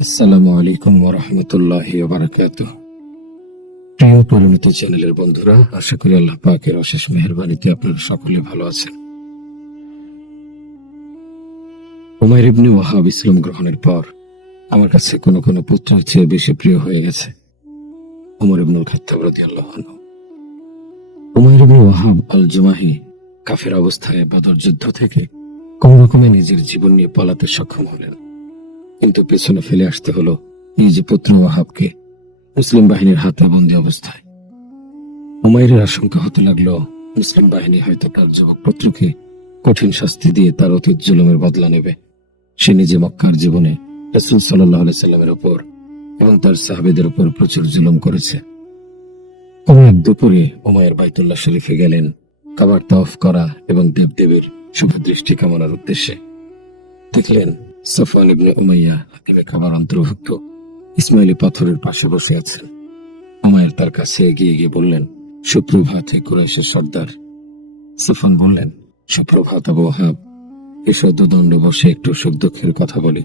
আসসালামু আলাইকুম ওয়া রাহমাতুল্লাহি ওয়া বারাকাতুহু। প্রিয় পরিণত চ্যানেলের বন্ধুরা, আশা করি আল্লাহ পাকের অশেষ মেহেরবানিতে আপনারা সকলে ভালো আছেন। উমাইর ইবনে ওয়াহাব ইসলাম গ্রহণের পর আমার কাছে কোনো কোনো পুত্রের চেয়ে বেশি প্রিয় হয়ে গেছে ওমর ইবনুল খাত্তাব রাদিয়াল্লাহু আনহু। উমাইর ইবনে ওয়াহাব আল জুমাহি কাফের অবস্থায় বদর যুদ্ধ থেকে কোন রকমে নিজের জীবন নিয়ে পালাতে সক্ষম হলেন, কিন্তু পেছনে ফেলে আসতে হলো নিজ পুত্র ওয়াহাবকে মুসলিম বাহিনীর হাতে বন্দী অবস্থায়। উমাইরের আশঙ্কা হতে লাগলো মুসলিম বাহিনী হয়তো তার যুবক পুত্রকে কঠিন শাস্তি দিয়ে তার অতীত জুলুমের বদলা নেবে। সে নিজে মক্কার জীবনে রাসূল সাল্লাল্লাহু আলাইহি সাল্লামের উপর এবং তার সাহাবীদের উপর প্রচুর জুলুম করেছে। কোনো এক দুপুরে উমাইর বাইতুল্লাহ শরীফে গেলেন কাবার তাওয়াফ করা এবং দেবদেবীর শুভ দৃষ্টি কামনার উদ্দেশ্যে। দেখলেন সাফওয়ান ইবনে উমাইয়া হাতিমে কাবার অন্তর্ভুক্ত ইসমাইলি পাথরের পাশে বসে আছেন। উমাইর তার কাছে এগিয়ে গিয়ে বললেন, সুপ্রভাত হে কুরাইশের সর্দার। সাফওয়ান বললেন, সুপ্রভাত আবু ওয়াহাব। এসো দুদণ্ডে বসে একটু সুখ দুঃখের কথা বলি।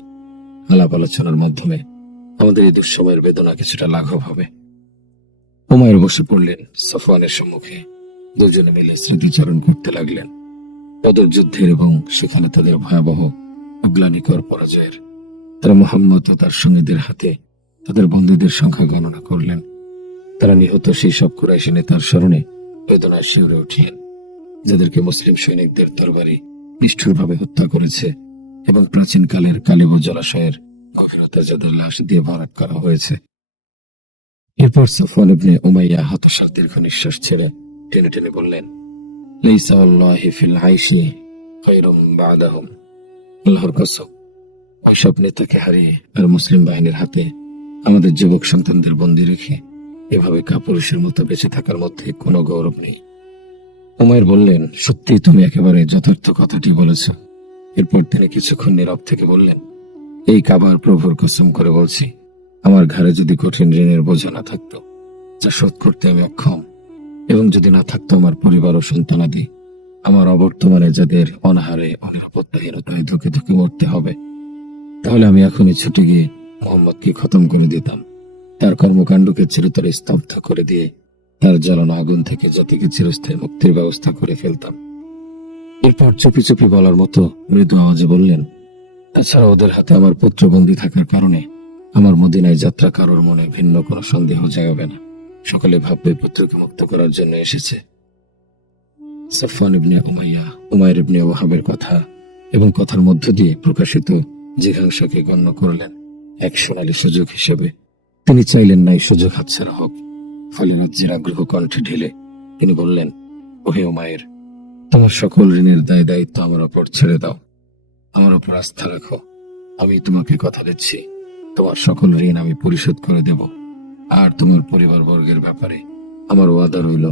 আলাপ আলোচনার মাধ্যমে আমাদের এই দুঃসময়ের বেদনা কিছুটা লাঘব হবে। উমাইর বসে পড়লেন সাফওয়ানের সম্মুখে। দুজনে মিলে স্মৃতিচারণ করতে লাগলেন বদর যুদ্ধের এবং সেখানে তাদের ভয়াবহ অগ্লানিকর পরাজয়ের। তারা মুহাম্মদ ও তার সঙ্গীদের হাতে তাদের বন্দীদের সংখ্যা গণনা করলেন। তারা নিহত সেই সব কুরাইশী নেতার স্মরণে বেদনায় শিউরে উঠলেন, যাদেরকে মুসলিম সৈনিকদের তরবারি নিষ্ঠুরভাবে হত্যা করেছে এবং প্রাচীনকালের কালিব জলাশয়ের গভীরতা যাদের লাশ দিয়ে ভরাট করা হয়েছে। এরপর সাফওয়ান ইবনে উমাইয়া হতাশার দীর্ঘ নিঃশ্বাস ছেড়ে টেনে টেনে বললেন, লাইসা ওয়াল্লাহি ফিল আইশি খায়রুম বা'দাহুম। আল্লাহর কসম, ওইসব নেতাকে হারিয়ে আর মুসলিম বাহিনীর হাতে আমাদের যুবক সন্তানদের বন্দী রেখে এভাবে কাপুরুষের মতো বেঁচে থাকার মধ্যে কোনো গৌরব নেই। উমাইর বললেন, সত্যি তুমি একেবারে যথার্থ কথাটি বলেছ। এরপর তিনি কিছুক্ষণ নীরব থেকে বললেন, এই কাবার প্রভুর কসম করে বলছি, আমার ঘাড়ে যদি কঠিন ঋণের বোঝা না থাকতো যা শোধ করতে আমি অক্ষম, এবং যদি না থাকতো আমার পরিবার ও সন্তানাদি, আমার অবর্তমানে যাদের অনাহারে অনিরাপত্তাহীনতায় ধুকে ধুকে মরতে হবে, তাহলে আমি এখনই ছুটে গিয়ে মোহাম্মদকে খতম করে দিতাম। তার কর্মকাণ্ডকে চিরতরে স্তব্ধ করে দিয়ে তার জ্বালানো আগুন থেকে জাতিকে চিরস্থায়ী মুক্তির ব্যবস্থা করে ফেলতাম। এরপর চুপি চুপি বলার মতো মৃদু আওয়াজে বললেন, তাছাড়া ওদের হাতে আমার পুত্রবন্দী থাকার কারণে আমার মদিনায় যাত্রা কারোর মনে ভিন্ন কোনো সন্দেহ জাগাবে না। সকলে ভাববে পুত্রকে মুক্ত করার জন্য এসেছে। সাফওয়ান ইবনে উমাইয়া উমাইর ইবনে ওয়াহাবের কথা এবং কথার মধ্য দিয়ে প্রকাশিত জিঘাংসাকে গণ্য করলেন এক সোনালী সুযোগ হিসেবে। তিনি চাইলেন না এই সুযোগ হাতছাড়া হোক। ফলে রাজ্যের আগ্রহ কণ্ঠে ঢেলে তিনি বললেন, ওহে উমাইর, তোমার সকল ঋণের দায় দায়িত্ব আমার ওপর ছেড়ে দাও। আমার ওপর আস্থা রাখো। আমি তোমাকে কথা দিচ্ছি, তোমার সকল ঋণ আমি পরিশোধ করে দেব। আর তোমার পরিবার বর্গের ব্যাপারে আমার ওয়াদা রইল,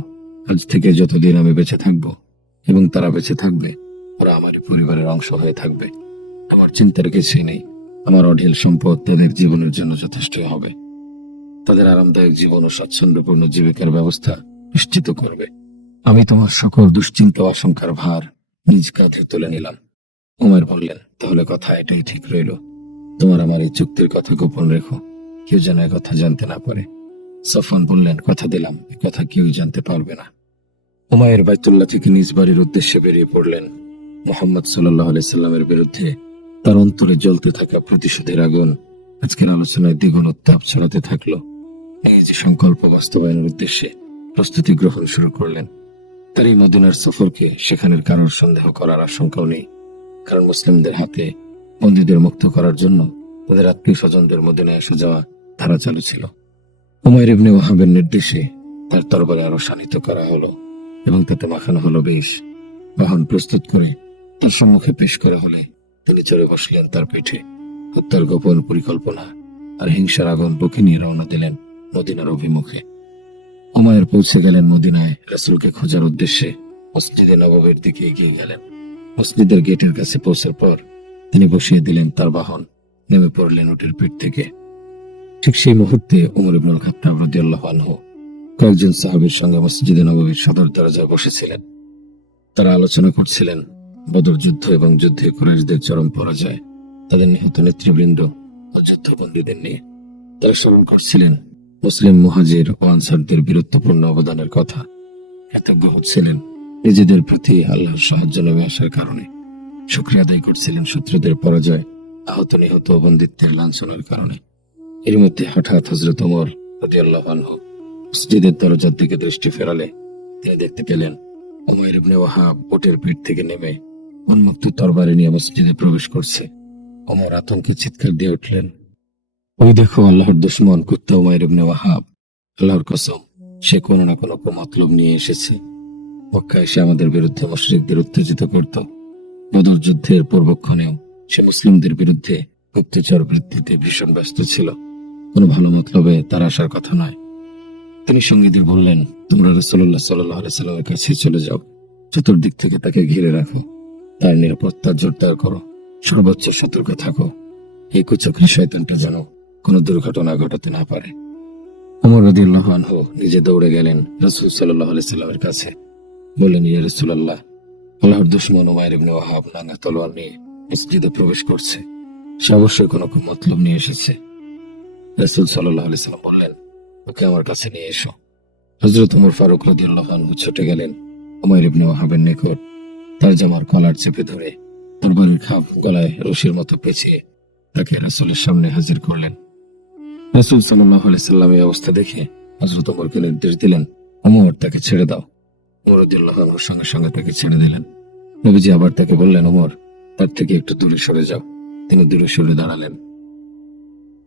আজ থেকে যতদিন আমি বেঁচে থাকবো এবং তারা বেঁচে থাকবে, ওরা আমারই পরিবারের অংশ হয়ে থাকবে। আমার চিন্তার কিছুই নেই। আমার অঢেল সম্পদ তাদের জীবনের জন্য যথেষ্ট হবে। তাদের আরামদায়ক জীবন ও স্বাচ্ছন্দ্যপূর্ণ জীবিকার ব্যবস্থা নিশ্চিত করবে। আমি তোমার সকল দুশ্চিন্তা ও আশঙ্কার ভার নিজ কাঁধে তুলে নিলাম। উমাইর বললেন, তাহলে কথা এটাই ঠিক রইল। তোমার আমার এই চুক্তির কথা গোপন রেখো, কেউ যেন এ কথা জানতে না পারে। সাফওয়ান বললেন, কথা দিলাম, এ কথা কেউ জানতে পারবে না। উমাইর বাইতুল্লাহ থেকে নিজ বাড়ির উদ্দেশ্যে বেরিয়ে পড়লেন। মুহাম্মদ সাল্লাল্লাহু আলাইহি সাল্লামের বিরুদ্ধে তার অন্তরে জ্বলতে থাকা প্রতিশোধের আগুন আজকের আলোচনায় দ্বিগুণ উত্তাপ ছড়াতে থাকলো। এই যে সংকল্প বাস্তবায়নের উদ্দেশ্যে প্রস্তুতি গ্রহণ শুরু করলেন। তার এই মদিনার সফরকে সেখানের কারোর সন্দেহ করার আশঙ্কাও নেই, কারণ মুসলিমদের হাতে বন্দীদের মুক্ত করার জন্য তাদের আত্মীয় স্বজনদের মদিনায় এসে যাওয়া ধারা চালু ছিল। উমাইর ইবনে ওয়াহাবের নির্দেশে তার তরবারে আরো শানিত করা হলো এবং তাতে মাখানো হলো বিষ। বাহন প্রস্তুত করে তার সম্মুখে পেশ করা হলে তিনি চড়ে বসলেন তার পিঠে। হত্যার গোপন পরিকল্পনা আর হিংসার আগুন বুকে নিয়ে রওনা দিলেন মদিনার অভিমুখে। উমাইর পৌঁছে গেলেন মদিনায়। রাসূলকে খোঁজার উদ্দেশ্যে মসজিদে নববীর দিকে এগিয়ে গেলেন। মসজিদের গেটের কাছে পৌঁছার পর তিনি বসিয়ে দিলেন তার বাহন, নেমে পড়লেন উটের পিঠ থেকে। ঠিক সেই মুহূর্তে ওমর ইবনুল খাত্তাব রাদিয়াল্লাহু আনহু কয়েকজন সাহাবীর সঙ্গে মসজিদে নববীর সদর দরজায় বসেছিলেন। তারা আলোচনা করছিলেন বদর যুদ্ধ এবং যুদ্ধে কুরাইশদের চরম পরাজয়, তাদের নিহত নেতৃবৃন্দ ও যুদ্ধবন্দীদের নিয়ে। তারা স্মরণ করছিলেন মুসলিম মুহাজির ও আনসারদের বীরত্বপূর্ণ অবদানের কথা, কৃতজ্ঞ হচ্ছিলেন নিজেদের প্রতি আল্লাহর সাহায্য নেমে আসার কারণে, শুকরিয়া আদায় করছিলেন শত্রুদের পরাজয়, আহত নিহত ও বন্দিত্বের লাঞ্ছনার কারণে। এর মধ্যে হঠাৎ হযরত ওমর রাদিয়াল্লাহু আনহু মসজিদের দরজার দিকে দৃষ্টি ফেরালে তিনি দেখতে পেলেন উমাইর ইবনে ওয়াহাব উটের পিঠ থেকে নেমে উন্মুক্ত তরবারি নিয়ে মসজিদে প্রবেশ করছে। ওমর আতঙ্কে চিৎকার দিয়ে উঠলেন, ওই দেখো আল্লাহর দুশমন কুত্তা উমাইর ইবনে ওয়াহাব! আল্লাহর কসম, সে কোনো না কোনো মতলব নিয়ে এসেছে। মক্কা এসে আমাদের বিরুদ্ধে মুশরিকদের উত্তেজিত করত। বদর যুদ্ধের পূর্বক্ষণেও সে মুসলিমদের বিরুদ্ধে গুপ্তচর বৃত্তিতে ভীষণ ব্যস্ত ছিল। কোনো ভালো মতলবে তার আসার কথা নয়। তিনি সঙ্গীদের বললেন, তোমরা রাসূলুল্লাহ সাল্লাল্লাহু আলাইহি সাল্লামের কাছে চলে যাও, চতুর্দিক থেকে তাকে ঘিরে রাখো, তার নিরাপত্তা জোরদার করো, সর্বোচ্চ সতর্ক থাকো। এই কুচক্রী শয়তানটা যেন কোনো দুর্ঘটনা ঘটাতে না পারে। ওমর রাদিয়াল্লাহু আনহু নিজে দৌড়ে গেলেন রাসূল সাল্লাল্লাহু আলাইহি সাল্লামের কাছে। বললেন, ইয়া রাসূলুল্লাহ, আল্লাহর দুশমন উমাইর ইবনে ওয়াহাব নাঙ্গা তলোয়ার নিয়ে মসজিদে প্রবেশ করছে। সে অবশ্যই কোনো মতলব নিয়ে এসেছে। রাসূল সাল্লাল্লাহু আলাইহি সাল্লাম বললেন, ওকে আমার কাছে নিয়ে এসো। হযরত ওমর ফারুক রাদিয়াল্লাহু আনহু ছুটে গেলেন উমাইর ইবনে ওয়াহাবের নিকট। তার জামার কলার চেপে ধরে তরবারির খাপ গলায় রশির মতো পেঁচিয়ে তাকে রাসূলের সামনে হাজির করলেন। রাসূল সাল্লাল্লাহু আলাইহি সাল্লাম এই অবস্থা দেখে হযরত ওমরকে নির্দেশ দিলেন, ওমর, তাকে ছেড়ে দাও। ওমর রাদিয়াল্লাহু আনহু সঙ্গে সঙ্গে তাকে ছেড়ে দিলেন। নবীজি আবার তাকে বললেন, ওমর, তার থেকে একটু দূরে সরে যাও। তিনি দূরে সরে দাঁড়ালেন।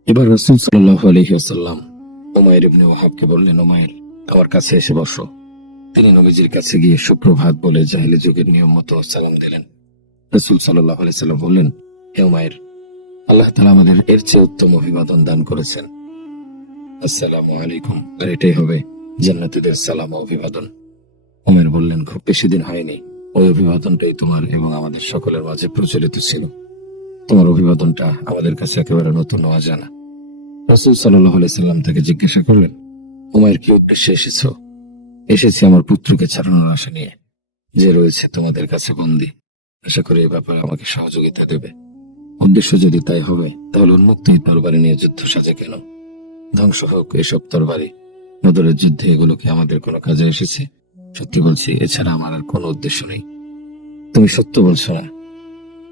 এবার রাসূল সাল্লাল্লাহু আলাইহি ওয়াসাল্লাম উমাইর ইবনে ওয়াহাবকে বললেন, উমাইর, আমার কাছে এসে বসো। তিনি নবীজির কাছে গিয়ে সুপ্রভাত বলে জাহেলি যুগের নিয়ম মতো সালাম দিলেন। রাসূল সাল্লাল্লাহু আলাইহি সাল্লাম বললেন, হে উমাইর, আল্লাহ তাআলা আমাদের এর চেয়ে উত্তম অভিবাদন দান করেছেন। আসসালামু আলাইকুম। আর এটাই হবে জান্নাতীদের সালাম ও অভিবাদন। উমাইর বললেন, খুব বেশি দিন হয়নি ওই অভিবাদনটাই তোমার এবং আমাদের সকলের মাঝে প্রচলিত ছিল। তোমার অভিবাদনটা আমাদের কাছে একেবারে নতুন ও অজানা। রাসূল সাল্লাল্লাহু আলাইহি সাল্লাম তাকে জিজ্ঞাসা করলেন, উমাইর, কি উদ্দেশ্যে এসেছো? এসেছি আমার পুত্রকে ছাড়ানোর আশা নিয়ে, যে রয়েছে তোমাদের কাছে বন্দী। আশা করি এই ব্যাপারে আমাকে সহযোগিতা দেবে। উদ্দেশ্য যদি তাই হবে, তাহলে উন্মুক্ত এই তরবারি নিয়ে যুদ্ধ সাজে কেন? ধ্বংস হোক এসব তরবারি। বদরের যুদ্ধে এগুলো কি আমাদের কোনো কাজে এসেছে? সত্যি বলছি, এছাড়া আমার আর কোনো উদ্দেশ্য নেই। তুমি সত্য বলছো না?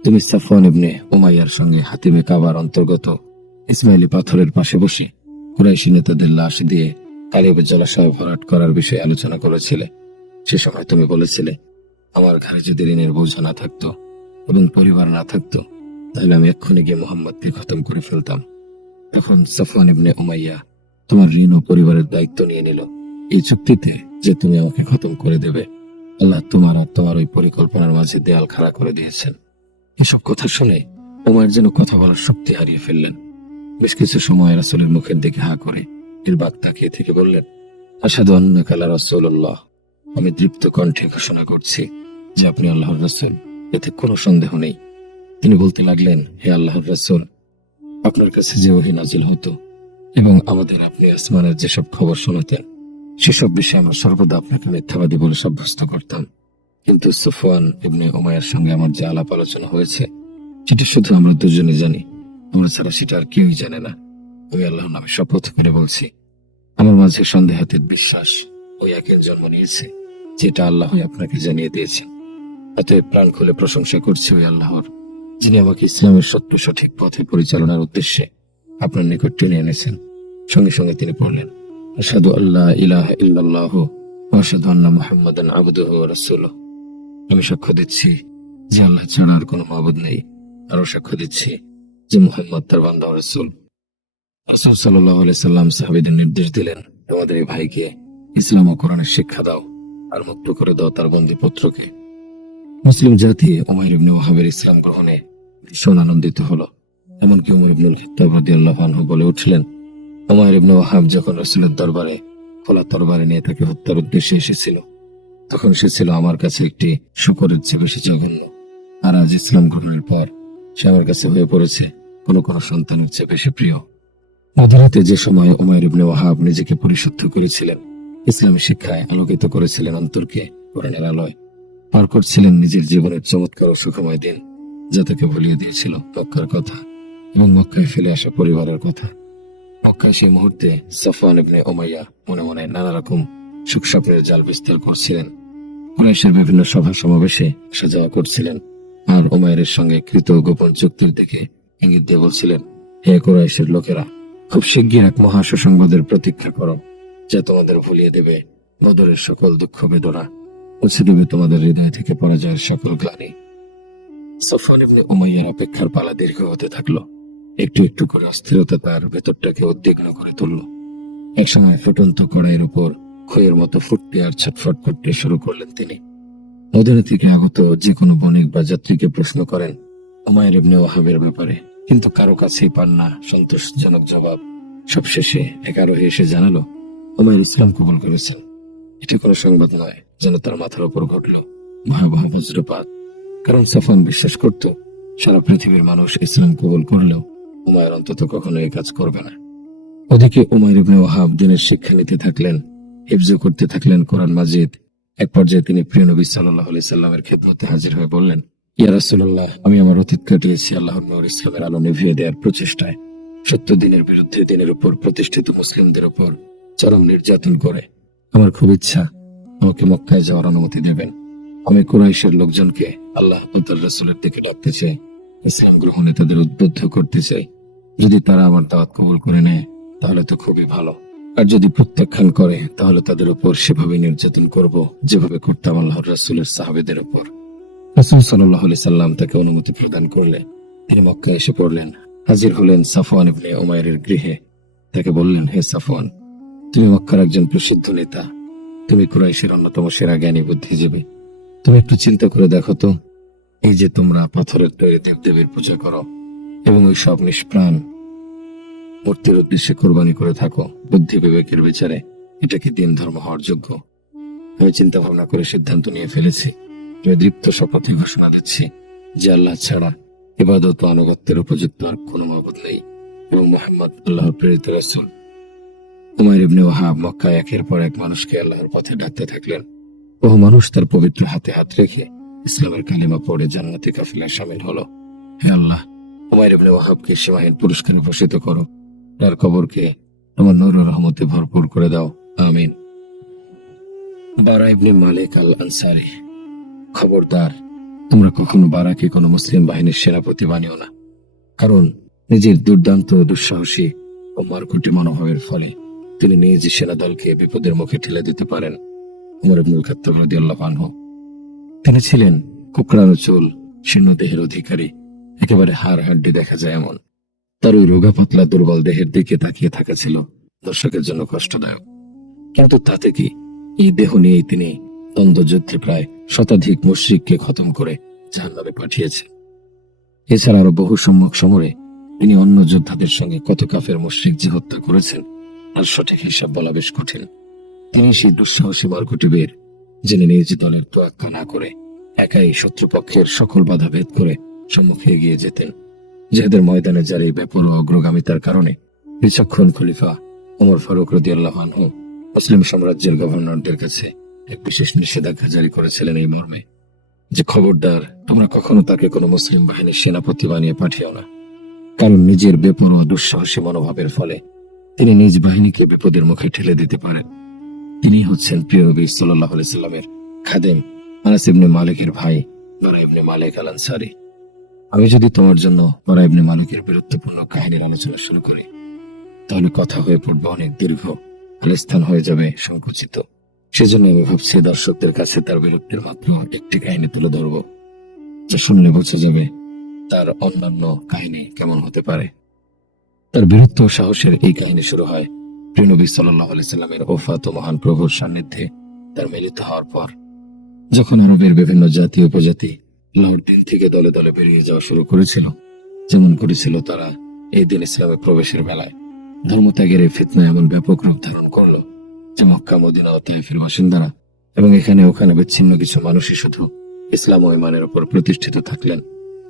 তুমি সাফওয়ান ইবনে উমাইয়ার সঙ্গে হাতিমে কাবার অন্তর্গত ইসমাইলি পাথরের পাশে বসে কুরাইশী নেতাদের লাশ দিয়ে কালিবে জলাশয় ভরাট করার বিষয়ে আলোচনা করেছিলে। সে সময় তুমি বলেছিলে, আমার ঘাড়ে যদি ঋণের বোঝা না থাকতো এবং পরিবার না থাকতো, তাহলে আমি এক্ষুনি গিয়ে মুহাম্মদকে খতম করে ফেলতাম। তখন সাফওয়ান ইবনে উমাইয়া তোমার ঋণ ও পরিবারের দায়িত্ব নিয়ে নিল এই চুক্তিতে যে তুমি আমাকে খতম করে দেবে। আল্লাহ তোমার আর তোমার ওই পরিকল্পনার মাঝে দেয়াল খাড়া করে দিয়েছেন। এসব কথা শুনে উমাইর যেন কথা বলার শক্তি হারিয়ে ফেললেন। বেশ কিছু সময় রাসূলের মুখের দিকে হা করে নির্বাক তাকিয়ে থেকে বললেন, আশহাদু আন্নাকা লা রাসূলুল্লাহ। আমি তৃপ্ত কণ্ঠে ঘোষণা করছি যে আপনি আল্লাহর রাসূল, এতে কোনো সন্দেহ নেই। তিনি বলতে লাগলেন, হে আল্লাহর রাসূল, আপনার কাছে যে ওহী নাজিল হতো এবং আমাদের আপনি আসমানের যেসব খবর শোনাতেন, সেসব বিষয়ে আমরা সর্বদা আপনাকে মিথ্যাবাদী বলে সাব্যস্ত করতাম। কিন্তু সাফওয়ান ইবনে উমাইয়ার সঙ্গে আমার যে আলাপ আলোচনা হয়েছে, সেটা শুধু আমরা দুজনে জানি। আমরা ছাড়া সেটা আর কেউই জানে না। আমি আল্লাহর নামে শপথ করে বলছি, আমার মাঝে সন্দেহাতীত বিশ্বাস ওই একদিন জন্ম নিয়েছে, যেটা আল্লাহ আপনাকে জানিয়ে দিয়েছেন। অতএব প্রাণ খুলে প্রশংসা করছি ওই আল্লাহর, যিনি আমাকে ইসলামের সত্য সঠিক পথে পরিচালনার উদ্দেশ্যে আপনার নিকট টেনে এনেছেন। সঙ্গে সঙ্গে তিনি পড়লেন, আশহাদু আল্লা ইলাহা ইল্লাল্লাহ ওয়া আশহাদু আন্না মুহাম্মাদান আবদুহু ওয়া রাসূলুহু। আমি সাক্ষ্য দিচ্ছি যে আল্লাহ ছাড়া আর কোনো মাবুদ নেই, আরও সাক্ষ্য দিচ্ছি যে মুহাম্মদ তার বান্দা ও রাসূল। রাসূল সাল্লাল্লাহু আলাইহি সাল্লাম সাহাবীদের নির্দেশ দিলেন, তোমাদের এই ভাইকে ইসলাম ও কোরআনের শিক্ষা দাও আর মুক্ত করে দাও তার বন্দী পুত্রকে। মুসলিম জাতি উমাইর ইবনে ওয়াহাবের ইসলাম গ্রহণে ভীষণ আনন্দিত হলো। এমনকি উমর ইবনুল খাত্তাব রাদিয়াল্লাহু আনহু বলে উঠলেন, উমাইর ইবনে ওয়াহাব যখন রাসূলের দরবারে খোলা তরবারি নিয়ে তাকে হত্যার উদ্দেশ্যে এসেছিল, তখন সে ছিল আমার কাছে একটি শূকরের চেয়ে বেশি জঘন্য। আর আজ ইসলাম গ্রহণের পর সে আমার কাছে হয়ে পড়েছে কোনো কোনো সন্তানের চেয়ে বেশি প্রিয়। মদিনাতে যে সময় উমাইর ইবনে ওয়াহাব নিজেকে পরিশুদ্ধ করেছিলেন, ইসলামী শিক্ষায় আলোকিত করেছিলেন অন্তরকে কোরআনের আলোয়, পার করছিলেন নিজের জীবনের চমৎকার ও সুখময় দিন, যা তাকে ভুলিয়ে দিয়েছিল মক্কার কথা। এবং মক্কায় ফেলে আসা পরিবারের কথা। মক্কায় সেই মুহূর্তে সফওয়ান ইবনে উমাইয়া মনে মনে নানা রকম সুখ স্বপ্নের জাল বিস্তার করছিলেন। কুরাইশের বিভিন্ন সভা সমাবেশে আসা যাওয়া করছিলেন, আর উমাইরের সঙ্গে কৃত গোপন চুক্তির দিকে ইঙ্গিত দিয়ে বলছিলেন, হে কুরাইশের লোকেরা, খুব শিগগির এক মহা সুসংবাদের প্রতীক্ষা করো, যা তোমাদের ভুলিয়ে দেবে বদরের সকল দুঃখ বেদনা, মুছে দেবে তোমাদের হৃদয় থেকে পরাজয়ের সকল গ্লানি। সফওয়ান ইবনে উমাইয়ার অপেক্ষার পালা দীর্ঘ হতে থাকলো। একটু একটু করে অস্থিরতা তার ভেতরটাকে উদ্বিগ্ন করে তুলল। একসময় ফুটন্ত কড়াইয়ের উপর খইয়ের মতো ফুটতে আর ছটফট করতে শুরু করলেন তিনি। মদিনা থেকে আগত যে কোনো বণিক বা যাত্রীকে প্রশ্ন করেন উমাইর ইবনে ওয়াহাবের ব্যাপারে, কিন্তু কারো কাছেই পান না সন্তোষজনক জবাব। সবশেষে এক আরোহী এসে জানালো উমাইর ইসলাম কবুল করেছেন। এটি কোনো সংবাদ নয়, যেন তার মাথার উপর ঘটল ভয়াবহ বজ্রপাত। কারণ সফওয়ান বিশ্বাস করত, সারা পৃথিবীর মানুষ ইসলাম কবুল করলেও উমাইর অন্তত কখনো এই কাজ করবে না। ওদিকে উমাইর ইবনে ওয়াহাব দিনের শিক্ষা নিতে থাকলেন, হিফজ করতে থাকলেন কোরআন মাজিদ। এক পর্যায়ে তিনি প্রিয় নবী সাল্লাল্লাহু আলাইহি সাল্লামের খেদমতে হাজির হয়ে বললেন, ইয়া রাসূলুল্লাহ, আমি আমার অতীত কাটিয়েছি আল্লাহর নূর ইসলামের আলো নিভিয়ে দেওয়ার প্রচেষ্টায়, সত্য দিনের বিরুদ্ধে দিনের উপর প্রতিষ্ঠিত মুসলিমদের উপর চরম নির্যাতন করে। আমার খুব ইচ্ছা আমাকে মক্কায় যাওয়ার অনুমতি দেবেন। আমি কুরাইশের লোকজনকে আল্লাহ ও তার রাসূলের দিকে ডাকতে চাই, ইসলাম গ্রহণে তাদের উদ্বুদ্ধ করতে চাই। যদি তারা আমার দাওয়াত কবুল করে নেয় তাহলে তো খুবই ভালো, আর যদি প্রত্যাখ্যান করে তাহলে তাদের উপর সেভাবে নির্যাতন করব যেভাবে করতাম আল্লাহর রাসূলের সাহাবীদের উপর। রাসূল সাল্লাল্লাহু আলাইহি সাল্লাম তাকে অনুমতি প্রদান করলে তিনি মক্কায় এসে পড়লেন। হাজির হলেন সফওয়ান ইবনে উমাইরের গৃহে। তাকে বললেন, হে সফওয়ান, তুমি মক্কার একজন প্রসিদ্ধ নেতা, তুমি কুরাইশের অন্যতম সেরা জ্ঞানী বুদ্ধিজীবী। তুমি একটু চিন্তা করে দেখো তো, এই যে তোমরা পাথরের তৈরি দেবদেবীর পূজা করো এবং ওই সব নিষ্প্রাণ মূর্তির উদ্দেশ্যে কোরবানি করে থাকো বুদ্ধি বিবেকের বিচারে, এটা কি দিন ধর্ম হওয়ার যোগ্য? আমি চিন্তা ভাবনা করে সিদ্ধান্ত নিয়ে ফেলেছি, আমি দৃপ্ত শপথে ঘোষণা দিচ্ছি যে আল্লাহ ছাড়া ইবাদত ও আনুগত্যের উপযুক্ত আর কোনো মাবুদ নেই এবং মুহাম্মদ আল্লাহর প্রেরিত রাসূল। উমাইর ইবনে ওয়াহাব মক্কায় একের পর এক মানুষকে আল্লাহর পথে ডাকতে থাকলেন। বহু মানুষ তার পবিত্র হাতে হাত রেখে ইসলামের কালিমা পড়ে জান্নাতি কাফিলায় শামিল হলো। হে আল্লাহ, উমাইর ইবনে ওয়াহাবকে সীমাহীন পুরস্কারে ভূষিত করো, তার কবরকে তোমার নূর ও রহমতে ভরপুর করে দাও, আমিন। বারা ইবনে মালিক আল আনসারী, খবরদার, তোমরা কখনো বারাকে কোনো মুসলিম বাহিনীর সেনাপতি বানিও না, কারণ নিজের দুর্দান্ত দুঃসাহসী ও মারকুটি মনোভাবের ফলে তিনি নিজ সেনা দলকে বিপদের মুখে ঠেলে দিতে পারেন। উমর ইবনুল খাত্তাব রাদিয়াল্লাহু আনহু, তিনি ছিলেন কুকড়ানো চুল, শীর্ণ দেহের অধিকারী, একেবারে হাড় হাড্ডি দেখা যায় এমন। তার ওই রোগা পাতলা দুর্বল দেহের দিকে তাকিয়ে থাকা ছিল দর্শকের জন্য কষ্টদায়ক। কিন্তু তাতে কি, এই দেহ নিয়েই তিনি দ্বন্দ্বযুদ্ধে প্রায় শতাধিক মুশরিককে খতম করে জাহান্নামে পাঠিয়েছেন। এছাড়া আরো বহু সম্মুখ সমরে তিনি অন্য যোদ্ধাদের সঙ্গে কত কাফের মুশরিক যে হত্যা করেছেন আর সঠিক হিসাব বলা বেশ কঠিন। তিনি সেই দুঃসাহসী মারকুটিবের, যিনি নিজ দলের তোয়াক্কা না করে একাই শত্রুপক্ষের সকল বাধা ভেদ করে সম্মুখে এগিয়ে যেতেন। যাদের ময়দানে যার এই বেপরোয়া অগ্রগামিতার কারণে বিচক্ষণ খলিফা ওমর ফারুক রাদিয়াল্লাহু আনহু মুসলিম সাম্রাজ্যের গভর্নরদের কাছে এক বিশেষ নিষেধাজ্ঞা জারি করেছিলেন এই মর্মে যে খবরদার, তোমরা কখনো তাকে কোনো মুসলিম বাহিনীর সেনাপতি বানিয়ে পাঠিও না, কারণ নিজের বেপরোয়া দুঃসাহসী মনোভাবের ফলে তিনি নিজ বাহিনীকে বিপদের মুখে ঠেলে দিতে পারেন। তিনি হচ্ছেন প্রিয় নবী সাল্লাল্লাহু আলাইহি সাল্লামের খাদেম আনাস ইবনে মালিকের ভাই বারা ইবনে মালিক আল আনসারী। আমি যদি তোমার জন্য বারা ইবনে মালিকের বীরত্বপূর্ণ কাহিনীর আলোচনা শুরু করি তাহলে কথা হয়ে পড়বে অনেক দীর্ঘ, স্থান হয়ে যাবে সংকুচিত। সেজন্য আমি ভাবছি দর্শকদের কাছে তার বীরত্বের মাত্র একটি কাহিনী তুলে ধরব, যা শুনলে বোঝা যাবে তার অন্যান্য কাহিনী কেমন হতে পারে। তার বীরত্ব ও সাহসের এই কাহিনী শুরু হয় প্রিয় নবী সাল্লাল্লাহু আলাইহি সাল্লামের ওফাত ও মহান প্রভুর সান্নিধ্যে তার মিলিত হওয়ার পর, যখন আরবের বিভিন্ন জাতি উপজাতি আল্লাহর দিন থেকে দলে দলে বেরিয়ে যাওয়া শুরু করেছিল, যেমন করেছিল তারা এই দিন ইসলামে প্রবেশের বেলায়। ধর্মত্যাগের এই ফিতনা এমন ব্যাপক রূপ ধারণ করলো যে মক্কা, মদিনা ও তায়েফের বাসিন্দারা এবং এখানে ওখানে বিচ্ছিন্ন কিছু মানুষই শুধু ইসলাম ও ঈমানের উপর প্রতিষ্ঠিত থাকলেন,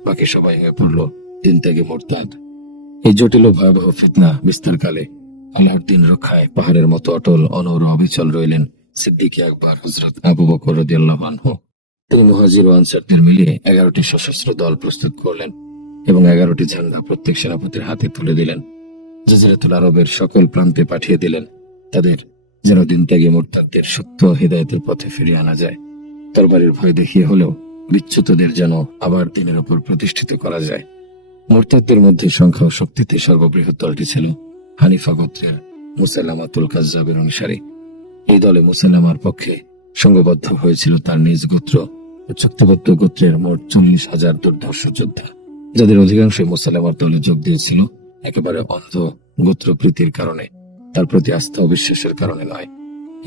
বাকি সবাই হয়ে পড়ল দিন ত্যাগে মুরতাদ। এই জটিল ও ভয়াবহ ফিতনা বিস্তারকালে আল্লাহর দিন রক্ষায় পাহাড়ের মতো অটল, অনড় ও অবিচল রইলেন সিদ্দিকে আকবর হযরত আবু বকর রাদিয়াল্লাহু আনহু। তিনি মুহাজির ও আনসারদের মিলিয়ে 11টি সশস্ত্র দল প্রস্তুত করলেন এবং 11টি ঝান্ডা প্রত্যেক সেনাপতির হাতে তুলে দিলেন। জাজিরাতুল আরবের সকল প্রান্তে পাঠিয়ে দিলেন তাদের, যেন দিনত্যাগী মুরতাদদের সত্য হিদায়াতের পথে ফিরিয়ে আনা যায়। তরবারির ভয় দেখিয়ে হলেও বিচ্যুতদের যেন আবার দিনের উপর প্রতিষ্ঠিত করা যায়। মুরতাদদের মধ্যে সংখ্যা ও শক্তিতে সর্ববৃহৎ দলটি ছিল হানিফা গোত্রের মুসাইলামাতুল কাজ্জাবের অনুসারী। এই দলে মুসাইলামার পক্ষে সংঘবদ্ধ হয়েছিল তার নিজ গোত্র ও চুক্তিবদ্ধ গোত্রের মোট 40,000 দুর্ধর্ষ যোদ্ধা, যাদের অধিকাংশই মুসাইলামার দলে যোগ দিয়েছিল একেবারে অন্ধ গোত্রপ্রীতির কারণে, তার প্রতি আস্থা ও বিশ্বাসের কারণে নয়।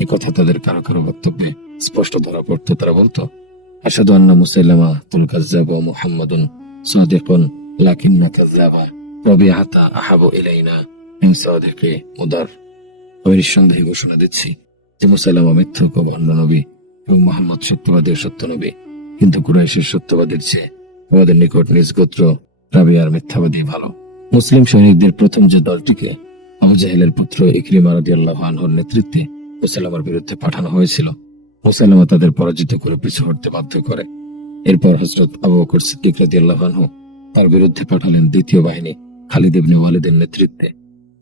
এ কথা তাদের কারো কারো বক্তব্যে স্পষ্ট ধরা পড়ত। তারা বলতো, আশহাদু আন্না মুসাইলামাতুল কাজ্জাব ওয়া মুহাম্মাদুন সাদিকুন লাকিন্না কাজ্জাবা রবিআতা আহাবু ইলাইনা মিন সাদিকি মুদার। আমি নিঃসন্দেহে ঘোষণা দিচ্ছি যে মুসাইলামা মিথ্যুক ও ভণ্ড নবী এবং মুহাম্মদ সত্যবাদীর সত্য নবী, কিন্তু কুরাইশের সত্যবাদীর চেয়ে আমাদের নিকট নিজ গোত্র রাবিয়ার মিথ্যাবাদী ভালো। মুসলিম সৈনিকদের প্রথম যে দলটিকে আবু জাহেলের পুত্র ইকরিমা রাদিয়াল্লাহু আনহুর নেতৃত্বে মুসাইলামার বিরুদ্ধে পাঠানো হয়েছিল, মুসাইলামা তাদের পরাজিত করে পিছু হটতে বাধ্য করে। এরপর হযরত আবু বকর সিদ্দিক রাদিয়াল্লাহু আনহু তার বিরুদ্ধে পাঠালেন দ্বিতীয় বাহিনী খালিদ ইবনে ওয়ালিদের নেতৃত্বে।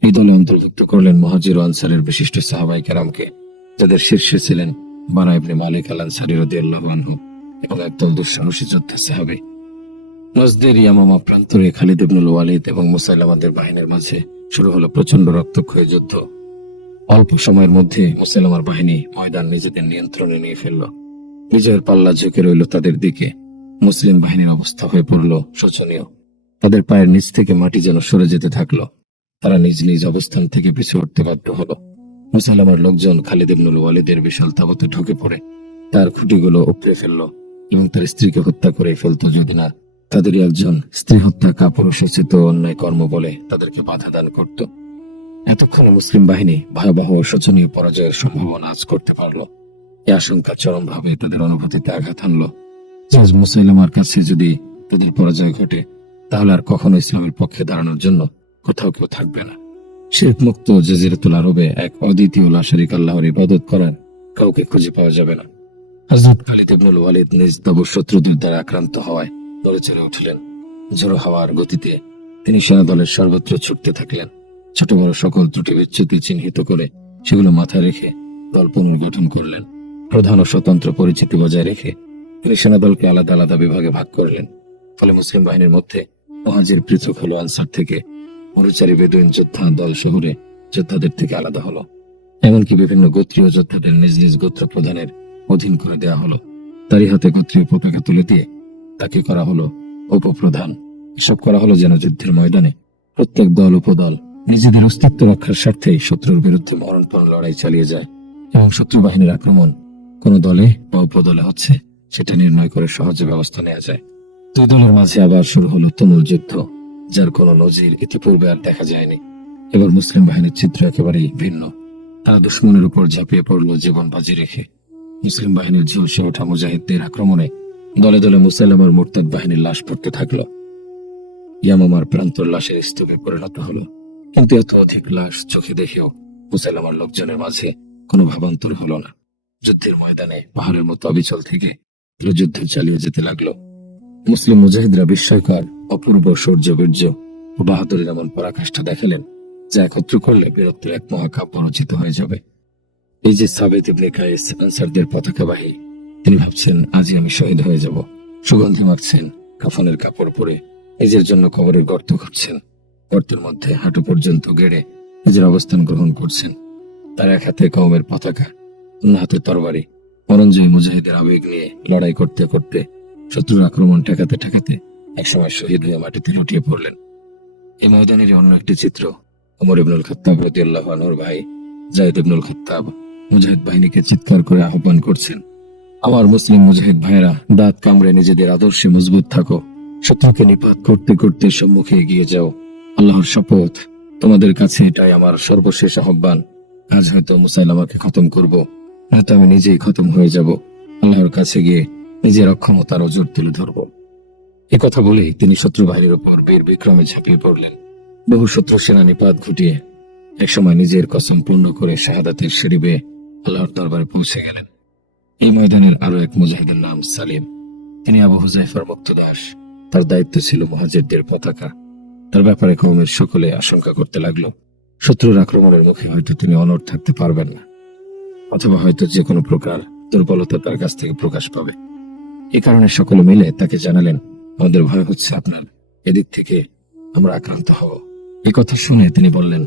এই দলে অন্তর্ভুক্ত করলেন মুহাজির ও আনসারের বিশিষ্ট সাহাবায়ে কেরামকে, যাদের শীর্ষে ছিলেন বারা ইবনে মালিক আল আনসারী রাদিয়াল্লাহু আনহু এবং একদল দুঃসাহসী যোদ্ধা সাহাবী। নজদের ইয়ামামা প্রান্তরে খালিদ ইবনুল ওয়ালিদ এবং মুসাইলামাদের বাহিনীর মাঝে শুরু হলো প্রচন্ড রক্তক্ষয়ী যুদ্ধ। অল্প সময়ের মধ্যে মুসাইলামার বাহিনী ময়দান নিজেদের নিয়ন্ত্রণে নিয়ে ফেলল। বিজয়ের পাল্লা ঝুঁকে রইল তাদের দিকে। মুসলিম বাহিনীর অবস্থা হয়ে পড়ল শোচনীয়। তাদের পায়ের নিচ থেকে মাটি যেন সরে যেতে থাকলো। তারা নিজ নিজ অবস্থান থেকে পিছু হটতে বাধ্য হলো। মুসাইলামার লোকজন খালিদ ইবনুল ওয়ালিদের বিশাল তাঁবুতে ঢুকে পড়ে তার খুঁটিগুলো উপড়ে ফেলল এবং তার স্ত্রীকে হত্যা করে ফেলত, যদি না তাদেরই একজন স্ত্রী হত্যা কাপুরুষোচিত অন্যায় কর্ম বলে তাদেরকে বাধা দান করত। এতক্ষণে মুসলিম বাহিনী ভয়াবহ ও শোচনীয় পরাজয়ের সম্ভাবনা আজ করতে পারল। এই আশঙ্কা চরমভাবে তাদের অনুভূতিতে আঘাত আনল যে আজ মুসাইলামার কাছে যদি তাদের পরাজয় ঘটে, তাহলে আর কখনো ইসলামের পক্ষে দাঁড়ানোর জন্য কোথাও কেউ থাকবে না। শিরক মুক্ত জাজিরাতুল আরবে এক অদ্বিতীয় লা শারীকা আল্লাহর ইবাদত করার কাউকে খুঁজে পাওয়া যাবে না। হযরত খালিদ ইবনুল ওয়ালিদ নিজ দাবুর শত্রুদের দ্বারা আক্রান্ত হওয়ায় দলে চড়ে উঠলেন। ঝোড়ো হাওয়ার গতিতে তিনি সেনা দলের সর্বত্র ছুটতে থাকলেন। ছোট বড় সকল ত্রুটি বিচ্যুতি চিহ্নিত করে সেগুলো মাথায় রেখে দল পুনর্গঠন করলেন। প্রধান ও স্বতন্ত্র পরিচিতি বজায় রেখে তিনি সেনা দলকে আলাদা আলাদা বিভাগে ভাগ করলেন। ফলে মুসলিম বাহিনীর মধ্যে মুহাজির পৃথক হলো আনসার থেকে, মরুচারী বেদুইন যোদ্ধা দল শহরে যোদ্ধাদের থেকে আলাদা হলো। এমনকি বিভিন্ন গোত্রীয় যোদ্ধাদের নিজ নিজ গোত্র প্রধানের অধীন করে দেওয়া হলো। তারই হাতে গোত্রীয় পতাকা তুলে দিয়ে তাকে করা হলো উপপ্রধান। এসব করা হলো যেন যুদ্ধের ময়দানে প্রত্যেক দল উপদল নিজেদের অস্তিত্ব রক্ষার স্বার্থে শত্রুর বিরুদ্ধে মরণপণ লড়াই চালিয়ে যায় এবং শত্রু বাহিনীর আক্রমণ কোন দলে বা উপদলে হচ্ছে সেটা নির্ণয় করে সহজে ব্যবস্থা নেওয়া যায়। দুই দলের মাঝে আবার শুরু হলো তুমুল যুদ্ধ, যার কোনো নজির ইতিপূর্বে আর দেখা যায়নি। এবার মুসলিম বাহিনীর চিত্র একেবারেই ভিন্ন। তারা দুশমনের উপর ঝাঁপিয়ে পড়ল জীবন বাজি রেখে। মুসলিম বাহিনীর ঝলসে ওঠা মুজাহিদদের আক্রমণে দলে দলে মুসাইলামার মুরতাদ বাহিনীর লাশ পড়তে থাকলো। ইয়ামামার প্রান্তর লাশের স্তূপে পরিণত হলো। কিন্তু এত অধিক লাশ চোখে দেখেও মুসাইলামার লোকজনের মাঝে কোনো ভাবান্তর হলো না। যুদ্ধের ময়দানে পাহাড়ের মতো অবিচল থেকে তারা যুদ্ধ চালিয়ে যেতে লাগলো। মুসলিম মুজাহিদরা বিস্ময়কর অপূর্ব শৌর্য বীর্য ও বাহাদুরের এমন পরাকাষ্ঠা দেখালেন যা একত্র করলে বীরত্বের এক মহাকাব্য রচিত হয়ে যাবে। এই যে সাবেত ইবনে কায়েস আনসারদের পতাকাবাহী, তিনি ভাবছেন আজই আমি শহীদ হয়ে যাব। সুগন্ধি মাখছেন, কাফনের কাপড় পরে নিজের জন্য কবরের গর্ত খুঁড়ছেন। গর্তের মধ্যে হাঁটু পর্যন্ত গেড়ে নিজের অবস্থান গ্রহণ করছেন। তার এক হাতে কওমের পতাকা, অন্য হাতে তরবারি। মরণজয়ী মুজাহিদের আবেগ নিয়ে লড়াই করতে করতে শত্রুর আক্রমণ ঠেকাতে ঠেকাতে একসময় শহীদ হয়ে মাটিতে লুটিয়ে পড়লেন। এই ময়দানেরই অন্য একটি চিত্র ওমর ইবনুল খাত্তাব রাদিয়াল্লাহু আনহুর ভাই যায়েদ ইবনুল খাত্তাব মুজাহিদ বাহিনীকে চিৎকার করে আহ্বান করছেন, আমার মুসলিম মুজাহিদ ভাইয়েরা, দাঁত কামড়ে নিজেদের আদর্শে মজবুত থাকো। শত্রুকে নিপাত করতে করতে সম্মুখে এগিয়ে যাও। আল্লাহর শপথ, তোমাদের কাছে এটাই আমার সর্বশেষ আহ্বান। আজ হয়তো মুসাইলামাকে খতম করব, নয়তো আমি নিজেই খতম হয়ে যাব। আল্লাহর কাছে গিয়ে নিজের অক্ষমতার ওজর তুলে ধরব। এ কথা বলেই তিনি শত্রু বাহিনীর উপর বীর বিক্রমে ঝাঁপিয়ে পড়লেন। বহু শত্রু সেনা নিপাত ঘটিয়ে একসময় নিজের কসম পূর্ণ করে শাহাদাতের সিঁড়ি বেয়ে আল্লাহর দরবারে পৌঁছে গেলেন। এই ময়দানের আরো এক মুজাহিদের নাম সালিম। তিনি আবু হুযায়ফার মুক্তদাস। তার দায়িত্ব ছিল মুহাজিরদের পতাকা। তার ব্যাপারে কওমের সকলে আশঙ্কা করতে লাগলো শত্রুর আক্রমণের মুখে হয়তো তিনি অনড় থাকতে পারবেন না, অথবা হয়তো যে কোনো প্রকার দুর্বলতা তার কাছ থেকে প্রকাশ পাবে। এ কারণে সকলে মিলে তাকে জানালেন, আমাদের ভয় হচ্ছে আপনার এদিক থেকে আমরা আক্রান্ত হব। এ কথা শুনে তিনি বললেন,